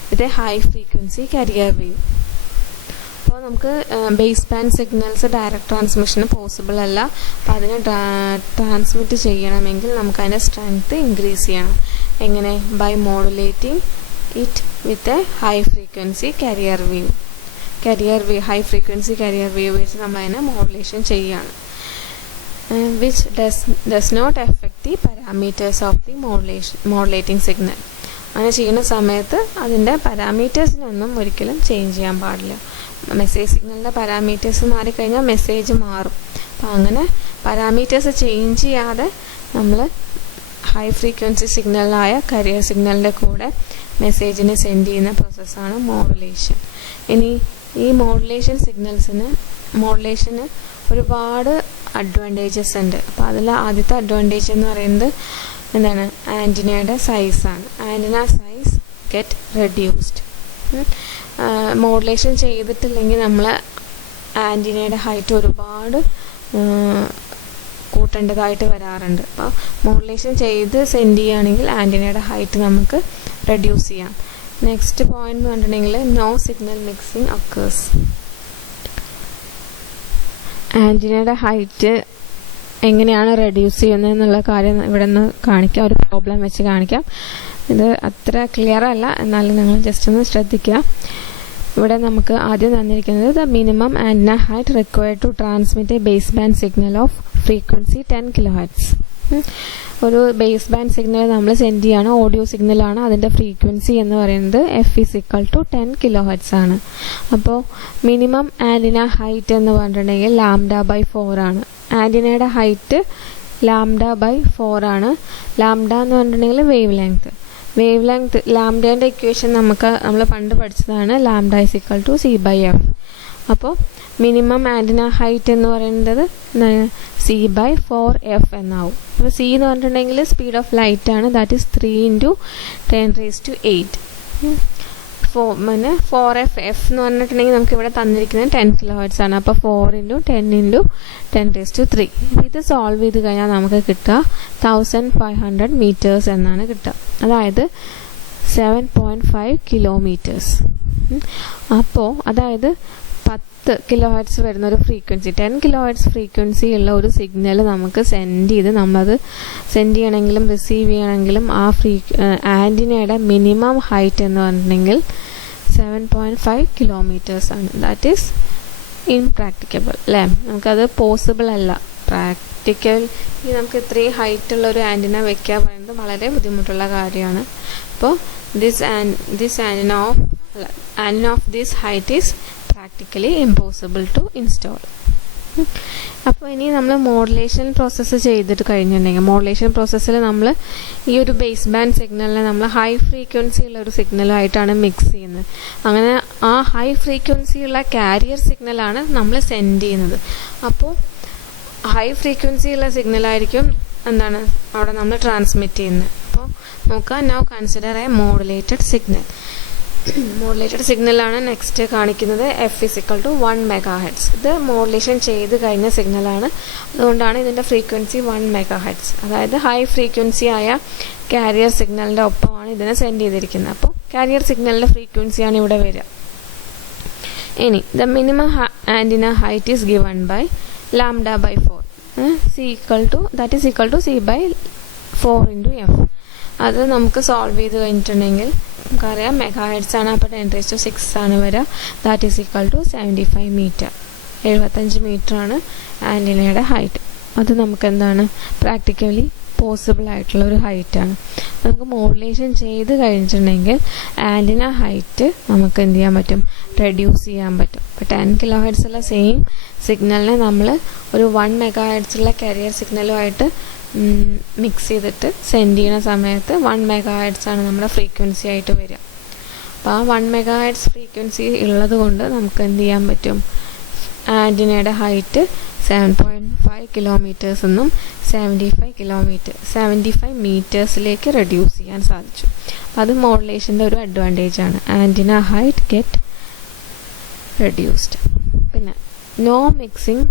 with a high frequency carrier wave. അപ്പോൾ നമുക്ക് base band signals direct ട്രാൻസ്മിഷന് possible അല്ല. അപ്പോൾ അതിനെ ട്രാൻസ്മിറ്റ് ചെയ്യണമെങ്കിൽ നമുക്ക് അതിൻ്റെ സ്ട്രെങ്ത് ഇൻക്രീസ് ചെയ്യണം. എങ്ങനെ? By modulating it with a high frequency carrier wave. High frequency carrier wave വെച്ച് നമ്മൾ അതിനെ മോഡുലേഷൻ ചെയ്യുകയാണ്. which does not affect the parameters of the modulating signal. അങ്ങനെ ചെയ്യുന്ന സമയത്ത് അതിൻ്റെ പാരാമീറ്റേഴ്സിനൊന്നും ഒരിക്കലും ചേഞ്ച് ചെയ്യാൻ പാടില്ല. മെസ്സേജ് സിഗ്നലിൻ്റെ പാരാമീറ്റേഴ്സ് മാറിക്കഴിഞ്ഞാൽ മെസ്സേജ് മാറും. അപ്പോൾ അങ്ങനെ പാരാമീറ്റേഴ്സ് ചേഞ്ച് ചെയ്യാതെ നമ്മൾ ഹൈ ഫ്രീക്വൻസി സിഗ്നലായ കരിയർ സിഗ്നലിൻ്റെ കൂടെ മെസ്സേജിനെ സെൻഡ് ചെയ്യുന്ന പ്രോസസ്സാണ് മോഡുലേഷൻ. ഇനി ഈ മോഡുലേഷന് ഒരുപാട് അഡ്വാൻറ്റേജസ് ഉണ്ട്. അപ്പോൾ അതിൽ ആദ്യത്തെ അഡ്വാൻറ്റേജ് എന്ന് പറയുന്നത് എന്താണ്? ആൻറ്റിനയുടെ സൈസാണ്. Antenna size get reduced. Modulation ചെയ്തിട്ടില്ലെങ്കിൽ നമ്മൾ ആൻറ്റിനയുടെ ഹൈറ്റ് ഒരുപാട് കൂട്ടേണ്ടതായിട്ട് വരാറുണ്ട്. അപ്പോൾ മോഡുലേഷൻ ചെയ്ത് സെൻഡ് ചെയ്യുകയാണെങ്കിൽ ആൻറ്റിനയുടെ ഹൈറ്റ് നമുക്ക് റെഡ്യൂസ് ചെയ്യാം. നെക്സ്റ്റ് പോയിന്റ് എന്ന് പറഞ്ഞിട്ടുണ്ടെങ്കിൽ നോ സിഗ്നൽ മിക്സിംഗ് അക്കേഴ്സ്. ആൻറ്റിനയുടെ ഹൈറ്റ് എങ്ങനെയാണ് റെഡ്യൂസ് ചെയ്യുന്നത് എന്നുള്ള കാര്യം ഇവിടെ നിന്ന് കാണിക്കാം, ഒരു പ്രോബ്ലം വെച്ച് കാണിക്കാം. ഇത് അത്ര ക്ലിയർ അല്ല, എന്നാലും നിങ്ങൾ ജസ്റ്റ് ഒന്ന് ശ്രദ്ധിക്കുക. ഇവിടെ നമുക്ക് ആദ്യം തന്നിരിക്കുന്നത് the minimum antenna height required to transmit a base band signal of frequency 10 kHz. ഒരു ബേസ് ബാൻഡ് സിഗ്നൽ നമ്മൾ സെൻഡ് ചെയ്യുകയാണ്, ഓഡിയോ സിഗ്നലാണ്. അതിൻ്റെ ഫ്രീക്വൻസി എന്ന് പറയുന്നത് f=10 kHz ആണ്. അപ്പോൾ മിനിമം ആൻറ്റിന ഹൈറ്റ് എന്ന് പറഞ്ഞിട്ടുണ്ടെങ്കിൽ λ/4 ആണ്. ആൻറ്റിനയുടെ ഹൈറ്റ് λ/4 ആണ്. ലാംഡ എന്ന് പറഞ്ഞിട്ടുണ്ടെങ്കിൽ വേവ് ലെങ്ത് ലാംഡേൻ്റെ ഇക്വേഷൻ നമ്മൾ പണ്ട് പഠിച്ചതാണ്. λ c/f. അപ്പോൾ മിനിമം ആൻറ്റിന ഹൈറ്റ് എന്ന് പറയുന്നത് c/4f എന്നാവും. അപ്പോൾ c എന്ന് പറഞ്ഞിട്ടുണ്ടെങ്കിൽ സ്പീഡ് ഓഫ് ലൈറ്റ് ആണ്, ദാറ്റ് ഈസ് 3 × 10⁸. 4f എന്ന് പറഞ്ഞിട്ടുണ്ടെങ്കിൽ നമുക്ക് ഇവിടെ തന്നിരിക്കുന്നത് 10 kHz ആണ്. അപ്പോൾ 4 × 10 × 10⁻3. ഇത് സോൾവ് ചെയ്ത് കഴിഞ്ഞാൽ നമുക്ക് കിട്ടുക 1500 meters എന്നാണ് കിട്ടുക, അതായത് 7.5 kilometers. അപ്പോൾ അതായത് 10 kHz വരുന്ന ഒരു ഫ്രീക്വൻസി, 10 kHz ഫ്രീക്വൻസി ഉള്ള ഒരു സിഗ്നൽ നമുക്ക് സെൻഡ് ചെയ്ത് നമ്മളത് സെൻഡ് ചെയ്യണമെങ്കിലും റിസീവ് ചെയ്യണമെങ്കിലും ആ ആൻറ്റിനയുടെ മിനിമം ഹൈറ്റ് എന്ന് പറഞ്ഞിട്ടുണ്ടെങ്കിൽ 7.5 kilometers ആണ്. ദാറ്റ് ഈസ് ഇൻപ്രാക്ടിക്കബിൾ അല്ലേ, നമുക്കത് പോസിബിൾ അല്ല. നമുക്ക് ഇത്രയും ഹൈറ്റ് ഉള്ള ഒരു ആൻറ്റിന വെക്കുക പറയുന്നത് വളരെ ബുദ്ധിമുട്ടുള്ള കാര്യമാണ്. അപ്പോൾ this antenna of this height is practically impossible to install. അപ്പോൾ ഇനി നമ്മൾ മോഡുലേഷൻ പ്രോസസ്സ് ചെയ്തിട്ട് കഴിഞ്ഞിട്ടുണ്ടെങ്കിൽ മോഡുലേഷൻ പ്രോസസ്സിൽ നമ്മൾ ഈ ഒരു ബേസ് ബാൻഡ് സിഗ്നലിനെ നമ്മൾ ഹൈ ഫ്രീക്വൻസി ഉള്ള ഒരു സിഗ്നലുമായിട്ടാണ് മിക്സ് ചെയ്യുന്നത്. അങ്ങനെ ആ ഹൈ ഫ്രീക്വൻസി ഉള്ള കാരിയർ സിഗ്നലാണ് നമ്മൾ സെൻഡ് ചെയ്യുന്നത്. അപ്പോൾ ഹൈ ഫ്രീക്വൻസി ഉള്ള സിഗ്നലായിരിക്കും അവിടെ നമ്മൾ ട്രാൻസ്മിറ്റ് ചെയ്യുന്നത്. അപ്പോൾ നോക്കുക, now consider A modulated signal. Modulated സിഗ്നലാണ് നെക്സ്റ്റ് കാണിക്കുന്നത്. f=1 MHz. ഇത് മോഡുലേഷൻ ചെയ്ത് കഴിഞ്ഞ സിഗ്നലാണ്, അതുകൊണ്ടാണ് ഇതിൻ്റെ ഫ്രീക്വൻസി 1 MHz. അതായത് ഹൈ ഫ്രീക്വൻസി ആയ കാരിയർ സിഗ്നലിൻ്റെ ഒപ്പമാണ് ഇതിനെ സെൻഡ് ചെയ്തിരിക്കുന്നത്. അപ്പോൾ കാരിയർ സിഗ്നലിൻ്റെ ഫ്രീക്വൻസിയാണ് ഇവിടെ വരിക. ഇനി the minimum antenna height is given by lambda by 4 c equal to that is equal to c by 4 into f. അത് നമുക്ക് സോൾവ് ചെയ്ത് കഴിഞ്ഞിട്ടുണ്ടെങ്കിൽ നമുക്കറിയാം മെഗാ ഹെർട്സ് ആണ്, അപ്പോൾ 10⁶ ആണ് വരിക. That is equal to 75 metre. 75 മീറ്ററാണ് ആൻറ്റിനയുടെ ഹൈറ്റ്. അത് നമുക്ക് എന്താണ് പ്രാക്ടിക്കലി പോസിബിൾ ആയിട്ടുള്ള ഒരു ഹൈറ്റാണ്. നമുക്ക് മോഡുലേഷൻ ചെയ്ത് കഴിഞ്ഞിട്ടുണ്ടെങ്കിൽ ആൻറ്റിന ഹൈറ്റ് നമുക്ക് എന്ത് ചെയ്യാൻ പറ്റും, റെഡ്യൂസ് ചെയ്യാൻ പറ്റും. ഇപ്പോൾ 10 kHz ഉള്ള സെയിം സിഗ്നലിനെ നമ്മൾ ഒരു 1 MHz ഉള്ള കരിയർ സിഗ്നലുമായിട്ട് മിക്സ് ചെയ്തിട്ട് സെൻഡ് ചെയ്യുന്ന സമയത്ത് 1 MHz ആണ് നമ്മുടെ ഫ്രീക്വൻസി ആയിട്ട് വരിക. അപ്പോൾ ആ 1 MHz ഫ്രീക്വൻസി ഉള്ളത് കൊണ്ട് നമുക്ക് എന്ത് ചെയ്യാൻ പറ്റും, ആൻറ്റിനയുടെ ഹൈറ്റ് 7.5 കിലോമീറ്റേഴ്സ് എന്നും 75 മീറ്റേഴ്സിലേക്ക് റെഡ്യൂസ് ചെയ്യാൻ സാധിച്ചു. അത് മോഡുലേഷൻ്റെ ഒരു അഡ്വാൻറ്റേജ് ആണ്. Antenna height get reduced. പിന്നെ no mixing,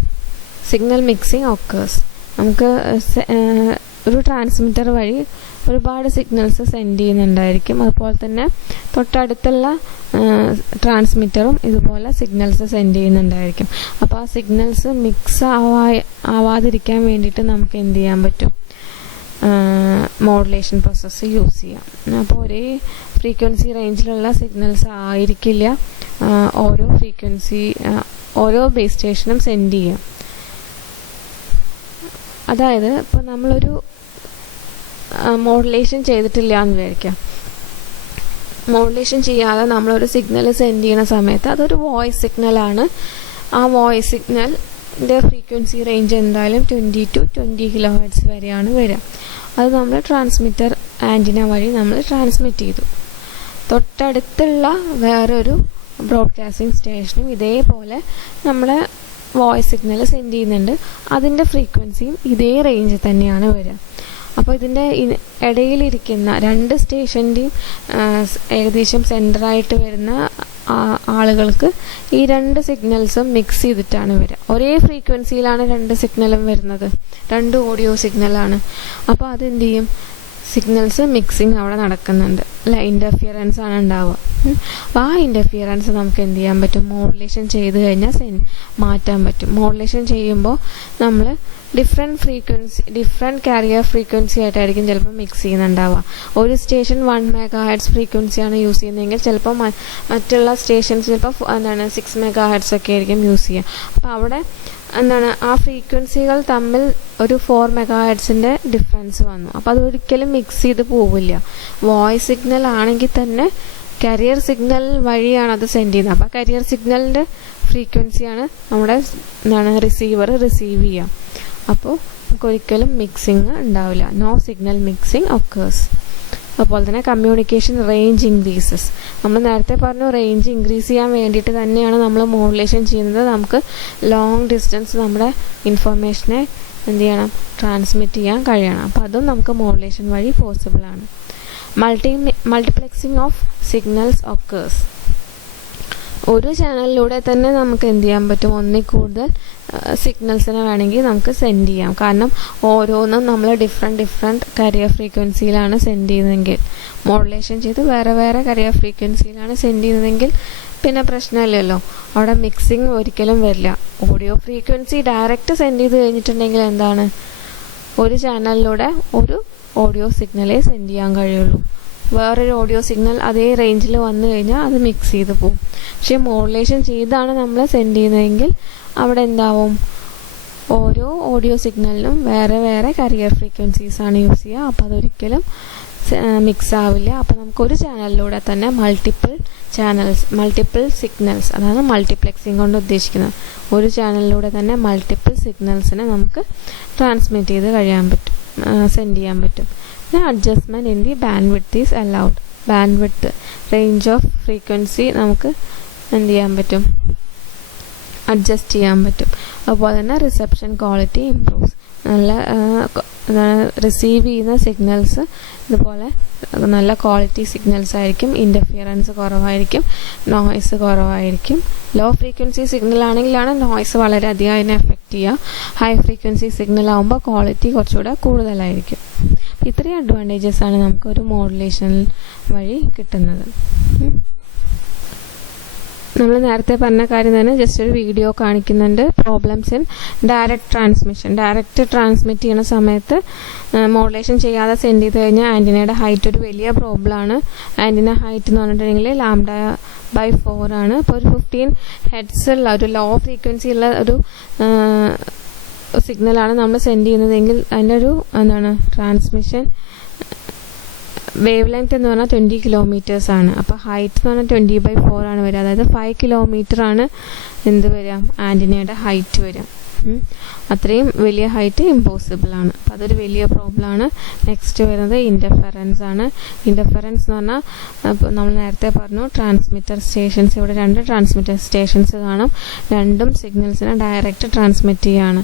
signal mixing occurs. നമുക്ക് ഒരു ട്രാൻസ്മിറ്റർ വഴി ഒരുപാട് സിഗ്നൽസ് സെൻഡ് ചെയ്യുന്നുണ്ടായിരിക്കും. അതുപോലെ തന്നെ തൊട്ടടുത്തുള്ള ട്രാൻസ്മിറ്ററും ഇതുപോലെ സിഗ്നൽസ് സെൻഡ് ചെയ്യുന്നുണ്ടായിരിക്കും. അപ്പോൾ ആ സിഗ്നൽസ് മിക്സ് ആവാതിരിക്കാൻ വേണ്ടിയിട്ട് നമുക്ക് എന്ത് ചെയ്യാൻ പറ്റും, മോഡുലേഷൻ പ്രോസസ്സ് യൂസ് ചെയ്യാം. അപ്പോൾ ഒരേ ഫ്രീക്വൻസി റേഞ്ചിലുള്ള സിഗ്നൽസ് ആയിരിക്കില്ല ഓരോ ബേസ് സ്റ്റേഷനും സെൻഡ് ചെയ്യാം. അതായത് ഇപ്പോൾ നമ്മളൊരു മോഡുലേഷൻ ചെയ്തിട്ടില്ല എന്ന് വിചാരിക്കാം. മോഡുലേഷൻ ചെയ്യാതെ നമ്മളൊരു സിഗ്നൽ സെൻഡ് ചെയ്യുന്ന സമയത്ത് അതൊരു വോയിസ് സിഗ്നലാണ്. ആ വോയിസ് സിഗ്നലിൻ്റെ ഫ്രീക്വൻസി റേഞ്ച് എന്തായാലും 20 to 20 kHz വരെയാണ് വരിക. അത് നമ്മൾ ട്രാൻസ്മിറ്റർ ആൻറ്റിന വഴി നമ്മൾ ട്രാൻസ്മിറ്റ് ചെയ്തു. തൊട്ടടുത്തുള്ള വേറൊരു ബ്രോഡ്കാസ്റ്റിംഗ് സ്റ്റേഷനും ഇതേപോലെ നമ്മളെ വോയിസ് സിഗ്നൽ സെൻഡ് ചെയ്യുന്നുണ്ട്. അതിൻ്റെ ഫ്രീക്വൻസിയും ഇതേ റേഞ്ചിൽ തന്നെയാണ് വരിക. അപ്പോൾ ഇതിൻ്റെ ഇടയിലിരിക്കുന്ന രണ്ട് സ്റ്റേഷൻ്റെയും ഏകദേശം സെൻറ്ററായിട്ട് വരുന്ന ആളുകൾക്ക് ഈ രണ്ട് സിഗ്നൽസും മിക്സ് ചെയ്തിട്ടാണ് വരിക. ഒരേ ഫ്രീക്വൻസിയിലാണ് രണ്ട് സിഗ്നലും വരുന്നത്, രണ്ട് ഓഡിയോ സിഗ്നലാണ്. അപ്പോൾ അതെന്ത് ചെയ്യും, സിഗ്നൽസ് മിക്സിങ് അവിടെ നടക്കുന്നുണ്ട്. അല്ല, ഇൻ്റർഫിയറൻസ് ആണ് ഉണ്ടാവുക. അപ്പോൾ ആ ഇൻ്റർഫിയറൻസ് നമുക്ക് എന്ത് ചെയ്യാൻ പറ്റും, മോഡുലേഷൻ ചെയ്ത് കഴിഞ്ഞാൽ മാറ്റാൻ പറ്റും. മോഡുലേഷൻ ചെയ്യുമ്പോൾ നമ്മൾ ഡിഫറെൻറ്റ് കാരിയർ ഫ്രീക്വൻസി ആയിട്ടായിരിക്കും ചിലപ്പോൾ മിക്സ് ചെയ്യുന്നുണ്ടാവുക. ഒരു സ്റ്റേഷൻ 1 MHz ഫ്രീക്വൻസിയാണ് യൂസ് ചെയ്യുന്നതെങ്കിൽ ചിലപ്പോൾ മറ്റുള്ള സ്റ്റേഷൻസ് ചിലപ്പോൾ 6 MHz ഒക്കെ ആയിരിക്കും യൂസ് ചെയ്യുക. അപ്പോൾ അവിടെ ആ ഫ്രീക്വൻസികൾ തമ്മിൽ ഒരു 4 MHz ഡിഫറൻസ് വന്നു. അപ്പോൾ അതൊരിക്കലും മിക്സ് ചെയ്ത് പോവില്ല. വോയിസ് സിഗ്നൽ ആണെങ്കിൽ തന്നെ കരിയർ സിഗ്നൽ വഴിയാണ് അത് സെൻഡ് ചെയ്യുന്നത്. അപ്പോൾ കരിയർ സിഗ്നലിൻ്റെ ഫ്രീക്വൻസിയാണ് നമ്മുടെ റിസീവർ റിസീവ് ചെയ്യുക. അപ്പോൾ നമുക്കൊരിക്കലും മിക്സിങ് ഉണ്ടാവില്ല. No signal mixing occurs. അതുപോലെ തന്നെ കമ്മ്യൂണിക്കേഷൻ റേഞ്ച് ഇൻക്രീസസ്. നമ്മൾ നേരത്തെ പറഞ്ഞു, റേഞ്ച് ഇൻക്രീസ് ചെയ്യാൻ വേണ്ടിയിട്ട് തന്നെയാണ് നമ്മൾ മോഡുലേഷൻ ചെയ്യുന്നത്. നമുക്ക് ലോങ് ഡിസ്റ്റൻസ് നമ്മുടെ ഇൻഫർമേഷനെ എന്ത് ചെയ്യണം, ട്രാൻസ്മിറ്റ് ചെയ്യാൻ കഴിയണം. അപ്പോൾ അതും നമുക്ക് മോഡുലേഷൻ വഴി പോസിബിൾ ആണ്. മൾട്ടിപ്ലെക്സിങ് ഓഫ് സിഗ്നൽസ് ഒക്കേഴ്സ്. ഒരു ചാനലിലൂടെ തന്നെ നമുക്ക് എന്ത് ചെയ്യാൻ പറ്റും, ഒന്നിൽ കൂടുതൽ സിഗ്നൽസിനെ വേണമെങ്കിൽ നമുക്ക് സെൻഡ് ചെയ്യാം. കാരണം ഓരോന്നും നമ്മൾ ഡിഫറെൻറ്റ് കരിയർ ഫ്രീക്വൻസിയിലാണ് സെൻഡ് ചെയ്യുന്നതെങ്കിൽ, മോഡുലേഷൻ ചെയ്ത് വേറെ കരിയർ ഫ്രീക്വൻസിയിലാണ് സെൻഡ് ചെയ്യുന്നതെങ്കിൽ പിന്നെ പ്രശ്നമില്ലല്ലോ, അവിടെ മിക്സിങ് ഒരിക്കലും വരില്ല. ഓഡിയോ ഫ്രീക്വൻസി ഡയറക്റ്റ് സെൻഡ് ചെയ്ത് കഴിഞ്ഞിട്ടുണ്ടെങ്കിൽ എന്താണ്, ഒരു ചാനലിലൂടെ ഒരു ഓഡിയോ സിഗ്നലേ സെൻഡ് ചെയ്യാൻ കഴിയുള്ളൂ. വേറൊരു ഓഡിയോ സിഗ്നൽ അതേ റേഞ്ചിൽ വന്നു കഴിഞ്ഞാൽ അത് മിക്സ് ചെയ്ത് പോകും. പക്ഷേ മോഡുലേഷൻ ചെയ്താണ് നമ്മൾ സെൻഡ് ചെയ്യുന്നതെങ്കിൽ അവിടെ എന്താവും, ഓരോ ഓഡിയോ സിഗ്നലിനും വേറെ കരിയർ ഫ്രീക്വൻസീസാണ് യൂസ് ചെയ്യുക. അപ്പോൾ അതൊരിക്കലും മിക്സ് ആവില്ല. അപ്പോൾ നമുക്കൊരു ചാനലിലൂടെ തന്നെ മൾട്ടിപ്പിൾ സിഗ്നൽസ്, അതാണ് മൾട്ടിപ്ലെക്സിങ് കൊണ്ട് ഉദ്ദേശിക്കുന്നത്. ഒരു ചാനലിലൂടെ തന്നെ മൾട്ടിപ്പിൾ സിഗ്നൽസിനെ നമുക്ക് ട്രാൻസ്മിറ്റ് ചെയ്ത് സെൻഡ് ചെയ്യാൻ പറ്റും. Adjustment in the band width is allowed. Band width, range of frequency നമുക്ക് എന്ത് ചെയ്യാൻ പറ്റും, അഡ്ജസ്റ്റ് ചെയ്യാൻ പറ്റും. അതുപോലെ തന്നെ റിസപ്ഷൻ ക്വാളിറ്റി ഇംപ്രൂവ്സ്. നല്ല റിസീവ് ചെയ്യുന്ന സിഗ്നൽസ് ഇതുപോലെ നല്ല ക്വാളിറ്റി സിഗ്നൽസ് ആയിരിക്കും. ഇൻ്റർഫിയറൻസ് കുറവായിരിക്കും, നോയ്സ് കുറവായിരിക്കും. ലോ ഫ്രീക്വൻസി സിഗ്നൽ ആണെങ്കിലാണ് നോയ്സ് വളരെയധികം അതിനെ എഫക്റ്റ് ചെയ്യുക. ഹൈ ഫ്രീക്വൻസി സിഗ്നൽ ആകുമ്പോൾ ക്വാളിറ്റി കുറച്ചുകൂടെ കൂടുതലായിരിക്കും. ഇത്രയും അഡ്വാൻറ്റേജസ് ആണ് നമുക്ക് ഒരു മോഡുലേഷൻ വഴി കിട്ടുന്നത്. നമ്മൾ നേരത്തെ പറഞ്ഞ കാര്യം തന്നെ ജസ്റ്റ് ഒരു വീഡിയോ കാണിക്കുന്നുണ്ട്. Problems in direct transmission. Direct transmit ചെയ്യുന്ന സമയത്ത് മോഡുലേഷൻ ചെയ്യാതെ സെൻഡ് ചെയ്ത് കഴിഞ്ഞാൽ ആൻറ്റിനയുടെ ഹൈറ്റ് ഒരു വലിയ പ്രോബ്ലമാണ്. ആൻറ്റിന ഹൈറ്റ് എന്ന് പറഞ്ഞിട്ടുണ്ടെങ്കിൽ λ/4 ആണ്. അപ്പോൾ ഒരു 15 ഹെഡ്സ് ഉള്ള ഒരു ലോ ഫ്രീക്വൻസി ഉള്ള ഒരു സിഗ്നലാണ് നമ്മൾ സെൻഡ് ചെയ്യുന്നതെങ്കിൽ അതിൻ്റെ ഒരു ട്രാൻസ്മിഷൻ വേവ് ലെങ്ത് എന്ന് പറഞ്ഞാൽ 20 കിലോമീറ്റേഴ്സ് ആണ്. അപ്പോൾ ഹൈറ്റ് എന്ന് പറഞ്ഞാൽ 20/4 ആണ് വരിക. അതായത് 5 കിലോമീറ്റർ ആണ് എന്ത് വരിക, ആൻറ്റിനയുടെ ഹൈറ്റ് വരിക. അത്രയും വലിയ ഹൈറ്റ് ഇമ്പോസിബിൾ ആണ്. അപ്പോൾ അതൊരു വലിയ പ്രോബ്ലം ആണ്. നെക്സ്റ്റ് വരുന്നത് ഇൻ്റർഫെറൻസ് ആണ്. ഇൻ്റർഫെറൻസ് എന്ന് പറഞ്ഞാൽ നമ്മൾ നേരത്തെ പറഞ്ഞു ട്രാൻസ്മിറ്റർ സ്റ്റേഷൻസ്. ഇവിടെ 2 ട്രാൻസ്മിറ്റർ സ്റ്റേഷൻസ് കാണും. രണ്ടും സിഗ്നൽസിനെ ഡയറക്റ്റ് ട്രാൻസ്മിറ്റ് ചെയ്യാണ്.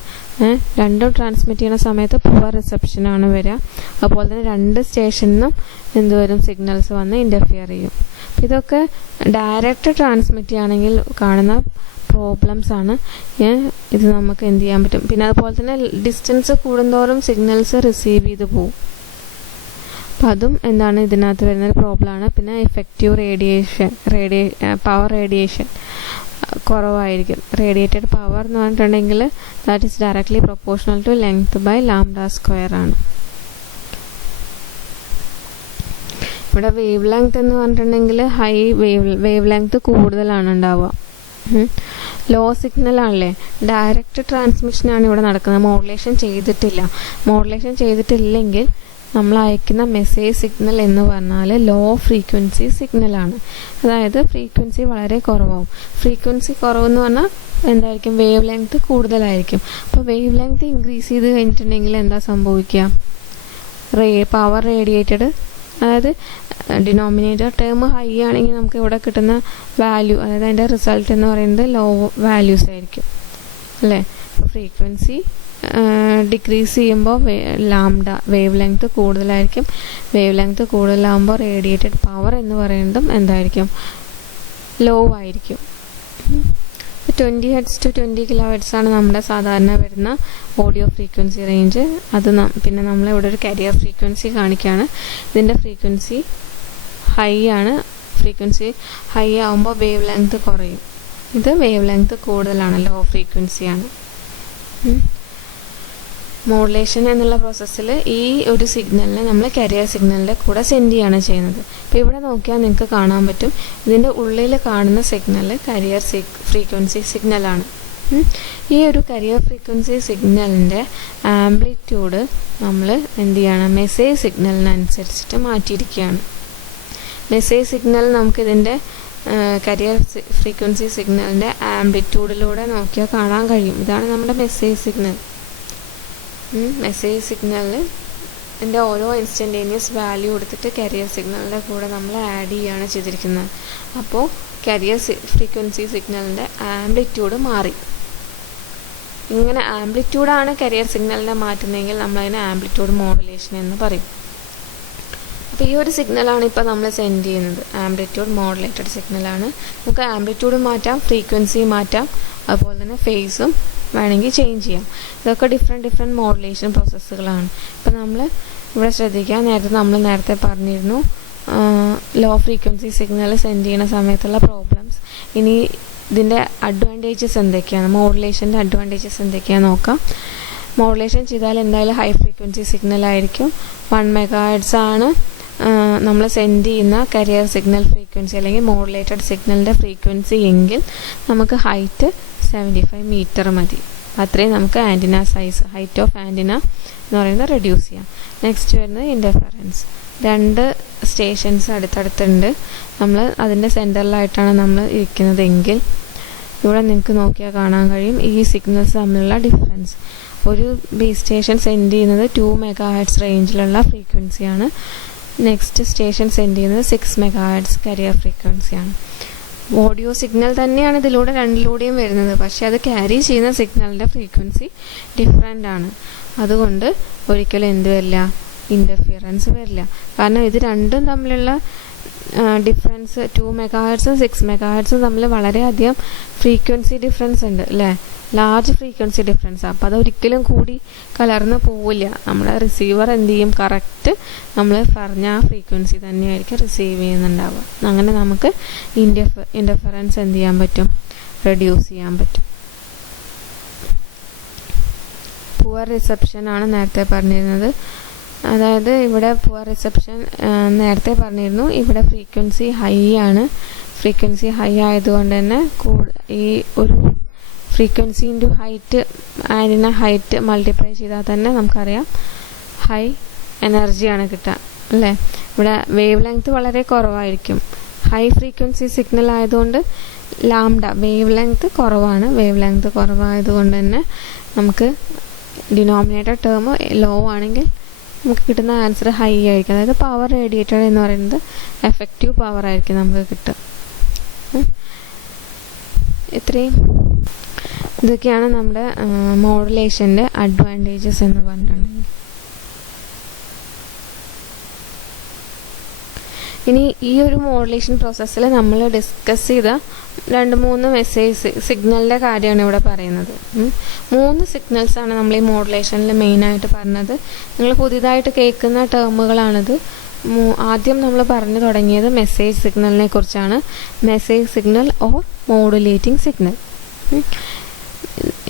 രണ്ടും ട്രാൻസ്മിറ്റ് ചെയ്യുന്ന സമയത്ത് പുവർ റിസപ്ഷനാണ് വരിക. അതുപോലെ തന്നെ 2 സ്റ്റേഷനിലും എന്ത് വരും, സിഗ്നൽസ് വന്ന് ഇൻ്റർഫിയർ ചെയ്യും. ഇതൊക്കെ ഡയറക്റ്റ് ട്രാൻസ്മിറ്റ് ചെയ്യുകയാണെങ്കിൽ കാണുന്ന പ്രോബ്ലംസ് ആണ്. ഇത് നമുക്ക് എന്ത് ചെയ്യാൻ പറ്റും. പിന്നെ അതുപോലെ തന്നെ ഡിസ്റ്റൻസ് കൂടുന്തോറും സിഗ്നൽസ് റിസീവ് ചെയ്ത് പോകും. അപ്പം അതും ഇതിനകത്ത് വരുന്നൊരു പ്രോബ്ലമാണ്. പിന്നെ എഫക്റ്റീവ് പവർ റേഡിയേഷൻ കുറവായിരിക്കും. റേഡിയേറ്റഡ് പവർ എന്ന് പറഞ്ഞിട്ടുണ്ടെങ്കിൽ that is directly proportional to length by λ² ആണ്. ഇവിടെ വേവ് ലെങ്ത് എന്ന് പറഞ്ഞിട്ടുണ്ടെങ്കിൽ ഹൈ വേവ് ലെങ്ത് കൂടുതലാണ് ഉണ്ടാവുക. ലോ സിഗ്നൽ ആണല്ലേ, ഡയറക്റ്റ് ട്രാൻസ്മിഷനാണ് ഇവിടെ നടക്കുന്നത്. മോഡുലേഷൻ ചെയ്തിട്ടില്ലെങ്കിൽ നമ്മൾ അയക്കുന്ന മെസ്സേജ് സിഗ്നൽ എന്ന് പറഞ്ഞാൽ ലോ ഫ്രീക്വൻസി സിഗ്നലാണ്. അതായത് ഫ്രീക്വൻസി വളരെ കുറവാകും. ഫ്രീക്വൻസി കുറവെന്ന് പറഞ്ഞാൽ എന്തായിരിക്കും, വേവ് ലെങ്ത് കൂടുതലായിരിക്കും. അപ്പോൾ വേവ് ലെങ്ത് ഇൻക്രീസ് ചെയ്ത് കഴിഞ്ഞിട്ടുണ്ടെങ്കിൽ എന്താ സംഭവിക്കുക, പവർ റേഡിയേറ്റഡ്, അതായത് ഡിനോമിനേറ്റർ ടേം ഹൈ ആണെങ്കിൽ നമുക്ക് ഇവിടെ കിട്ടുന്ന വാല്യൂ, അതായത് അതിൻ്റെ റിസൾട്ട് എന്ന് പറയുന്നത് ലോ വാല്യൂസ് ആയിരിക്കും അല്ലേ. ഫ്രീക്വൻസി ഡിക്രീസ് ചെയ്യുമ്പോൾ വേവ് ലെങ്ത് കൂടുതലായിരിക്കും. വേവ് ലെങ്ത് കൂടുതലാകുമ്പോൾ റേഡിയേറ്റഡ് പവർ എന്ന് പറയുന്നതും എന്തായിരിക്കും, ലോ ആയിരിക്കും. 20 Hz to 20 kHz ആണ് നമ്മുടെ സാധാരണ വരുന്ന ഓഡിയോ ഫ്രീക്വൻസി റേഞ്ച്. അത് പിന്നെ നമ്മളിവിടെ ഒരു കരിയർ ഫ്രീക്വൻസി കാണിക്കുകയാണ്. ഇതിൻ്റെ ഫ്രീക്വൻസി ഹൈ ആണ്. ഫ്രീക്വൻസി ഹൈ ആകുമ്പോൾ വേവ് ലെങ്ത് കുറയും. ഇത് വേവ് ലെങ്ത് കൂടുതലാണ്, ലോ ഫ്രീക്വൻസിയാണ്. മോഡുലേഷൻ എന്നുള്ള പ്രോസസ്സിൽ ഈ ഒരു സിഗ്നലിനെ നമ്മൾ കരിയർ സിഗ്നലിൻ്റെ കൂടെ സെൻഡ് ചെയ്യാണ് ചെയ്യുന്നത്. ഇപ്പോൾ ഇവിടെ നോക്കിയാൽ നിങ്ങൾക്ക് കാണാൻ പറ്റും, ഇതിൻ്റെ ഉള്ളിൽ കാണുന്ന സിഗ്നൽ കരിയർ ഫ്രീക്വൻസി സിഗ്നലാണ്. ഈ ഒരു കരിയർ ഫ്രീക്വൻസി സിഗ്നലിൻ്റെ ആംപ്ലിറ്റ്യൂഡ് നമ്മൾ എന്ത് ചെയ്യണം, മെസ്സേജ് സിഗ്നലിനനുസരിച്ചിട്ട് മാറ്റിയിരിക്കുകയാണ്. മെസ്സേജ് സിഗ്നൽ നമുക്കിതിൻ്റെ കരിയർ ഫ്രീക്വൻസി സിഗ്നലിൻ്റെ ആംപ്ലിറ്റ്യൂഡിലൂടെ നോക്കിയാൽ കാണാൻ കഴിയും. ഇതാണ് നമ്മുടെ മെസ്സേജ് സിഗ്നൽ. മെസ്സേജ് സിഗ്നലിൽ ഇതിൻ്റെ ഓരോ ഇൻസ്റ്റൻറ്റേനിയസ് വാല്യൂ കൊടുത്തിട്ട് കരിയർ സിഗ്നലിൻ്റെ കൂടെ നമ്മൾ ആഡ് ചെയ്യുകയാണ് ചെയ്തിരിക്കുന്നത്. അപ്പോൾ കരിയർ ഫ്രീക്വൻസി സിഗ്നലിൻ്റെ ആംപ്ലിറ്റ്യൂഡ് മാറി. ഇങ്ങനെ ആംപ്ലിറ്റ്യൂഡാണ് കരിയർ സിഗ്നലിനെ മാറ്റുന്നതെങ്കിൽ നമ്മളതിനെ ആംപ്ലിറ്റ്യൂഡ് മോഡുലേഷൻ എന്ന് പറയും. അപ്പോൾ ഈ ഒരു സിഗ്നലാണ് ഇപ്പോൾ നമ്മൾ സെൻഡ് ചെയ്യുന്നത്, ആംപ്ലിറ്റ്യൂഡ് മോഡുലേറ്റഡ് സിഗ്നലാണ്. നമുക്ക് ആംപ്ലിറ്റ്യൂഡ് മാറ്റാം, ഫ്രീക്വൻസി മാറ്റാം, അതുപോലെ തന്നെ ഫേസും വേണമെങ്കിൽ ചേഞ്ച് ചെയ്യാം. ഇതൊക്കെ ഡിഫറെൻറ്റ് മോഡുലേഷൻ പ്രോസസ്സുകളാണ്. ഇപ്പം നമ്മൾ ഇവിടെ ശ്രദ്ധിക്കുക, നമ്മൾ നേരത്തെ പറഞ്ഞിരുന്നു ലോ ഫ്രീക്വൻസി സിഗ്നൽ സെൻഡ് ചെയ്യുന്ന സമയത്തുള്ള പ്രോബ്ലംസ്. ഇനി ഇതിൻ്റെ അഡ്വാൻറ്റേജസ് എന്തൊക്കെയാണ്, മോഡുലേഷൻ്റെ അഡ്വാൻറ്റേജസ് എന്തൊക്കെയാണെന്ന് നോക്കാം. മോഡുലേഷൻ ചെയ്താൽ എന്തായാലും ഹൈ ഫ്രീക്വൻസി സിഗ്നലായിരിക്കും. 1 MHz ആണ് നമ്മൾ സെൻഡ് ചെയ്യുന്ന കരിയർ സിഗ്നൽ ഫ്രീക്വൻസി അല്ലെങ്കിൽ മോഡുലേറ്റഡ് സിഗ്നലിൻ്റെ ഫ്രീക്വൻസി എങ്കിൽ നമുക്ക് ഹൈറ്റ് 75 മീറ്റർ മതി. അത്രയും നമുക്ക് antenna size, height of antenna എന്ന് പറയുന്നത് റെഡ്യൂസ് ചെയ്യാം. നെക്സ്റ്റ് വരുന്നത് ഇൻ്റർഫെറൻസ്. 2 സ്റ്റേഷൻസ് അടുത്തടുത്തുണ്ട്. നമ്മൾ അതിൻ്റെ സെൻറ്ററിലായിട്ടാണ് നമ്മൾ ഇരിക്കുന്നതെങ്കിൽ ഇവിടെ നിങ്ങൾക്ക് നോക്കിയാൽ കാണാൻ കഴിയും ഈ സിഗ്നൽസ് തമ്മിലുള്ള ഡിഫറൻസ്. ഒരു ബേസ് സ്റ്റേഷൻ സെൻഡ് ചെയ്യുന്നത് 2 MHz റേഞ്ചിലുള്ള ഫ്രീക്വൻസിയാണ്. നെക്സ്റ്റ് സ്റ്റേഷൻ സെൻഡ് ചെയ്യുന്നത് 6 MHz കരിയർ ഫ്രീക്വൻസിയാണ്. ഓഡിയോ സിഗ്നൽ തന്നെയാണ് ഇതിലൂടെ രണ്ടിലൂടെയും വരുന്നത്, പക്ഷെ അത് ക്യാരി ചെയ്യുന്ന സിഗ്നലിൻ്റെ ഫ്രീക്വൻസി ഡിഫറെൻ്റ് ആണ്. അതുകൊണ്ട് ഒരിക്കലും എന്ത് വരില്ല, ഇൻ്റർഫിയറൻസ് വരില്ല. കാരണം ഇത് രണ്ടും തമ്മിലുള്ള ഡിഫറൻസ് 2 മെഗാഹെർട്സും 6 മെഗാഹെർട്സും തമ്മിൽ വളരെയധികം ഫ്രീക്വൻസി ഡിഫറൻസ് ഉണ്ട് അല്ലേ, ലാർജ് ഫ്രീക്വൻസി ഡിഫറൻസ്. അപ്പോൾ അതൊരിക്കലും കൂടി കലർന്ന് പോവില്ല. നമ്മുടെ റിസീവർ എന്ത് ചെയ്യും, കറക്റ്റ് നമ്മൾ പറഞ്ഞ ആ ഫ്രീക്വൻസി തന്നെയായിരിക്കും റിസീവ് ചെയ്യുന്നുണ്ടാവുക. അങ്ങനെ നമുക്ക് ഇൻ്റർഫറൻസ് എന്ത് ചെയ്യാൻ പറ്റും, റെഡ്യൂസ് ചെയ്യാൻ പറ്റും. പുവർ റിസപ്ഷൻ ആണ് നേരത്തെ പറഞ്ഞിരുന്നത്. അതായത് ഇവിടെ പുവർ റിസപ്ഷൻ നേരത്തെ പറഞ്ഞിരുന്നു, ഇവിടെ ഫ്രീക്വൻസി ഹൈ ആണ്. ഫ്രീക്വൻസി ഹൈ ആയതുകൊണ്ട് തന്നെ ഈ ഒരു frequency into height, antenna height multiply ചെയ്താൽ തന്നെ നമുക്കറിയാം ഹൈ എനർജിയാണ് കിട്ടുക അല്ലേ. ഇവിടെ വേവ് ലെങ്ത് വളരെ കുറവായിരിക്കും. ഹൈ ഫ്രീക്വൻസി സിഗ്നൽ ആയതുകൊണ്ട് ലാംഡ വേവ് ലെങ്ത് കുറവാണ്. വേവ് ലെങ്ത് കുറവായതുകൊണ്ട് തന്നെ നമുക്ക് ഡിനോമിനേറ്റർ ടേം ലോ ആണെങ്കിൽ നമുക്ക് കിട്ടുന്ന ആൻസർ ഹൈ ആയിരിക്കും. അതായത് പവർ റേഡിയേറ്റഡ് എന്ന് പറയുന്നത് എഫക്റ്റീവ് പവർ ആയിരിക്കും നമുക്ക് കിട്ടുക. ഇതൊക്കെയാണ് നമ്മുടെ മോഡുലേഷൻ്റെ അഡ്വാൻറ്റേജസ് എന്ന് പറഞ്ഞിട്ടുണ്ടെങ്കിൽ. ഇനി ഈ ഒരു മോഡുലേഷൻ പ്രോസസ്സിൽ നമ്മൾ ഡിസ്കസ് ചെയ്ത 2-3 മെസ്സേജ് സിഗ്നലിൻ്റെ കാര്യമാണ് ഇവിടെ പറയുന്നത്. 3 സിഗ്നൽസാണ് നമ്മൾ ഈ മോഡുലേഷനിൽ മെയിനായിട്ട് പറഞ്ഞത്. നിങ്ങൾ പുതിയതായിട്ട് കേൾക്കുന്ന ടേമുകളാണിത്. ആദ്യം നമ്മൾ പറഞ്ഞു തുടങ്ങിയത് മെസ്സേജ് സിഗ്നലിനെ കുറിച്ചാണ്. Message signal or modulating signal.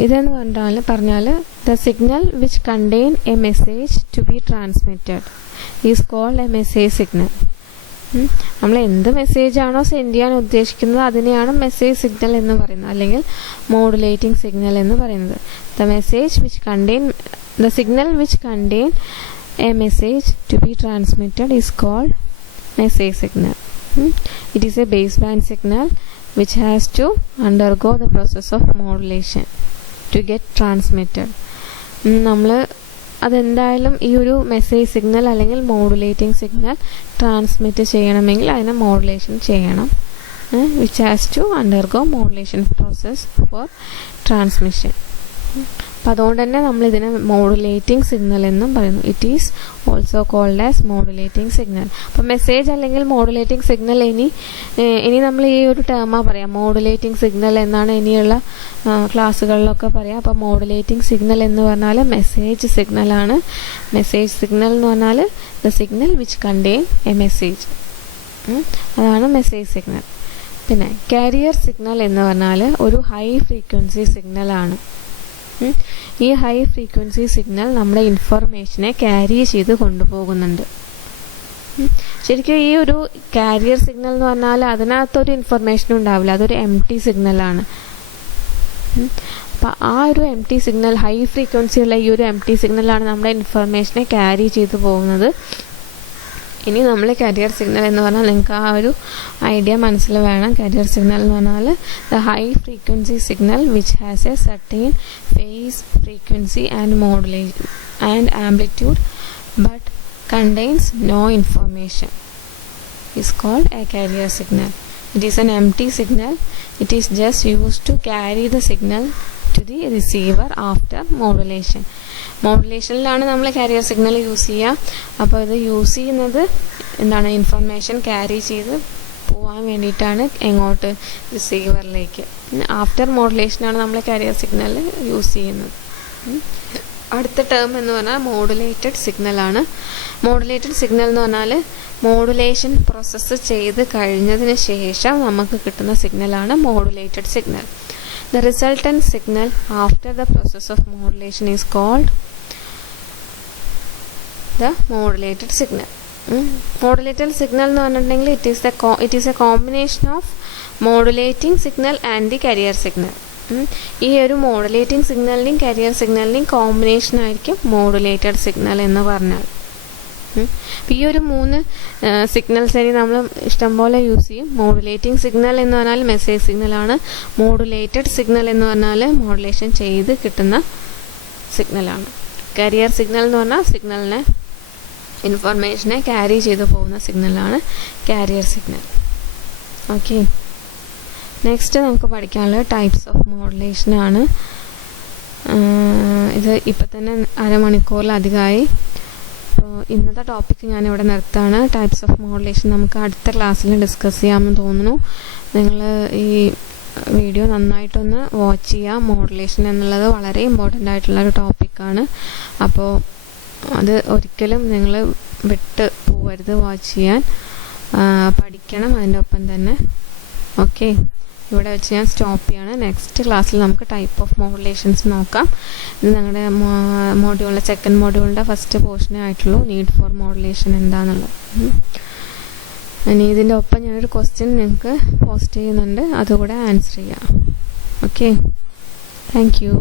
ഇതെന്ന് പറഞ്ഞാൽ the signal which contain a message to be transmitted is called a message signal. നമ്മൾ എന്ത് മെസ്സേജാണോ സെൻഡ് ചെയ്യാൻ ഉദ്ദേശിക്കുന്നത് അതിനെയാണ് മെസ്സേജ് സിഗ്നൽ എന്ന് പറയുന്നത്, അല്ലെങ്കിൽ മോഡുലേറ്റിംഗ് സിഗ്നൽ എന്ന് പറയുന്നത്. The signal which contain a message to be transmitted is called message signal. It is a base band signal which has to undergo the process of modulation to get transmitted. നമ്മൾ അതെന്തായാലും ഈ ഒരു message signal അല്ലെങ്കിൽ modulating signal transmit ചെയ്യണമെങ്കിൽ അതിനെ modulation ചെയ്യണം. which has to undergo modulation process for transmission. അപ്പോൾ അതുകൊണ്ട് തന്നെ നമ്മളിതിനെ മോഡുലേറ്റിംഗ് സിഗ്നൽ എന്നും പറയുന്നു. It is also called as modulating signal. അപ്പോൾ മെസ്സേജ് അല്ലെങ്കിൽ മോഡുലേറ്റിംഗ് സിഗ്നൽ ഇനി നമ്മൾ ഈ ഒരു ടേമാ പറയാം, മോഡുലേറ്റിംഗ് സിഗ്നൽ എന്നാണ് ഇനിയുള്ള ക്ലാസ്സുകളിലൊക്കെ പറയാം. അപ്പോൾ മോഡുലേറ്റിംഗ് സിഗ്നൽ എന്ന് പറഞ്ഞാൽ മെസ്സേജ് സിഗ്നലാണ്. മെസ്സേജ് സിഗ്നൽ എന്ന് പറഞ്ഞാൽ the signal which contain a message, അതാണ് മെസ്സേജ് സിഗ്നൽ. പിന്നെ കാരിയർ സിഗ്നൽ എന്ന് പറഞ്ഞാൽ ഒരു ഹൈ ഫ്രീക്വൻസി സിഗ്നലാണ്. ഈ ഹൈ ഫ്രീക്വൻസി സിഗ്നൽ നമ്മുടെ ഇൻഫർമേഷനെ ക്യാരി ചെയ്ത് കൊണ്ടുപോകുന്നുണ്ട്. ശരിക്കും ഈ ഒരു കാരിയർ സിഗ്നൽ എന്ന് പറഞ്ഞാൽ അതിനകത്തൊരു ഇൻഫർമേഷനും ഉണ്ടാവില്ല, അതൊരു എംപ്റ്റി സിഗ്നലാണ്. അപ്പം ആ ഒരു എംപ്റ്റി സിഗ്നൽ, ഹൈ ഫ്രീക്വൻസി ഉള്ള ഈ ഒരു എംപ്റ്റി സിഗ്നലാണ് നമ്മുടെ ഇൻഫർമേഷനെ ക്യാരി ചെയ്ത് പോകുന്നത്. ഇനി നമ്മൾ കാരിയർ സിഗ്നൽ എന്ന് പറഞ്ഞാൽ നിങ്ങൾക്ക് ആ ഒരു ഐഡിയ മനസ്സിൽ വേണം. കാരിയർ സിഗ്നൽ എന്ന് പറഞ്ഞാൽ the high frequency signal which has a certain phase frequency and amplitude but contains no information is called a carrier signal. It is an empty signal. It is just used to carry the signal to the receiver after modulation. മോഡുലേഷനിലാണ് നമ്മൾ carrier signal use ചെയ്യുക. അപ്പോൾ ഇത് use ചെയ്യുന്നത് എന്താണ്, information carry ചെയ്ത് പോകാൻ വേണ്ടിയിട്ടാണ് എങ്ങോട്ട്, റിസീവറിലേക്ക്. ആഫ്റ്റർ മോഡുലേഷനാണ് നമ്മൾ കാരിയർ സിഗ്നൽ യൂസ് ചെയ്യുന്നത്. അടുത്ത ടേം എന്ന് പറഞ്ഞാൽ മോഡുലേറ്റഡ് സിഗ്നലാണ്. മോഡുലേറ്റഡ് സിഗ്നൽ എന്ന് പറഞ്ഞാൽ മോഡുലേഷൻ പ്രോസസ്സ് ചെയ്ത് കഴിഞ്ഞതിന് ശേഷം നമുക്ക് കിട്ടുന്ന സിഗ്നലാണ് modulated signal. The resultant signal after the process of modulation is called the modulated signal. Modulated signal എന്ന് പറഞ്ഞിട്ടുണ്ടെങ്കിൽ it is a combination of modulating signal and the carrier signal. ഈ ഒരു മോഡുലേറ്റിംഗ് സിഗ്നലിൻ്റെയും കാരിയർ സിഗ്നലിൻ്റെയും കോമ്പിനേഷൻ ആയിരിക്കും modulated signal എന്ന് പറഞ്ഞാൽ. ഈ ഒരു 3 signals ഇനി നമ്മൾ ഇഷ്ടംപോലെ യൂസ് ചെയ്യും. മോഡുലേറ്റിംഗ് സിഗ്നൽ എന്ന് പറഞ്ഞാൽ മെസ്സേജ് സിഗ്നലാണ്. മോഡുലേറ്റഡ് സിഗ്നൽ എന്ന് പറഞ്ഞാൽ മോഡുലേഷൻ ചെയ്ത് കിട്ടുന്ന സിഗ്നലാണ്. കാരിയർ സിഗ്നൽ എന്ന് പറഞ്ഞാൽ സിഗ്നലിനെ, ഇൻഫർമേഷനെ ക്യാരി ചെയ്ത് പോകുന്ന സിഗ്നലാണ് കാരിയർ സിഗ്നൽ. ഓക്കെ, നെക്സ്റ്റ് നമുക്ക് പഠിക്കാനുള്ളത് ടൈപ്സ് ഓഫ് മോഡുലേഷനാണ്. ഇത് ഇപ്പം തന്നെ അരമണിക്കൂറിലധികമായി. അപ്പോൾ ഇന്നത്തെ ടോപ്പിക്ക് ഞാനിവിടെ നിർത്താണ്. ടൈപ്സ് ഓഫ് മോഡുലേഷൻ നമുക്ക് അടുത്ത ക്ലാസ്സിൽ ഡിസ്കസ് ചെയ്യാമെന്ന് തോന്നുന്നു. നിങ്ങൾ ഈ വീഡിയോ നന്നായിട്ടൊന്ന് വാച്ച് ചെയ്യുക. മോഡുലേഷൻ എന്നുള്ളത് വളരെ ഇമ്പോർട്ടൻ്റ് ആയിട്ടുള്ളൊരു ടോപ്പിക്കാണ്. അപ്പോൾ അത് ഒരിക്കലും നിങ്ങൾ വിട്ട് പോകരുത്. വാച്ച് ചെയ്യാൻ പഠിക്കണം അതിൻ്റെ ഒപ്പം തന്നെ. ഓക്കെ, ഇവിടെ വെച്ച് ഞാൻ സ്റ്റോപ്പ് ചെയ്യാണ്. നെക്സ്റ്റ് ക്ലാസ്സിൽ നമുക്ക് ടൈപ്പ് ഓഫ് മോഡുലേഷൻസ് നോക്കാം. ഇത് ഞങ്ങളുടെ മോഡ്യൂളിൻ്റെ സെക്കൻഡ് മോഡ്യൂളിൻ്റെ ഫസ്റ്റ് പോർഷനേ ആയിട്ടുള്ളൂ, നീഡ് ഫോർ മോഡുലേഷൻ എന്താണെന്നുള്ളത്. ഇനി ഇതിൻ്റെ ഒപ്പം ഞാനൊരു ക്വസ്റ്റ്യൻ നിങ്ങൾക്ക് പോസ്റ്റ് ചെയ്യുന്നുണ്ട്, അതുകൂടെ ആൻസർ ചെയ്യാം. Okay, thank you.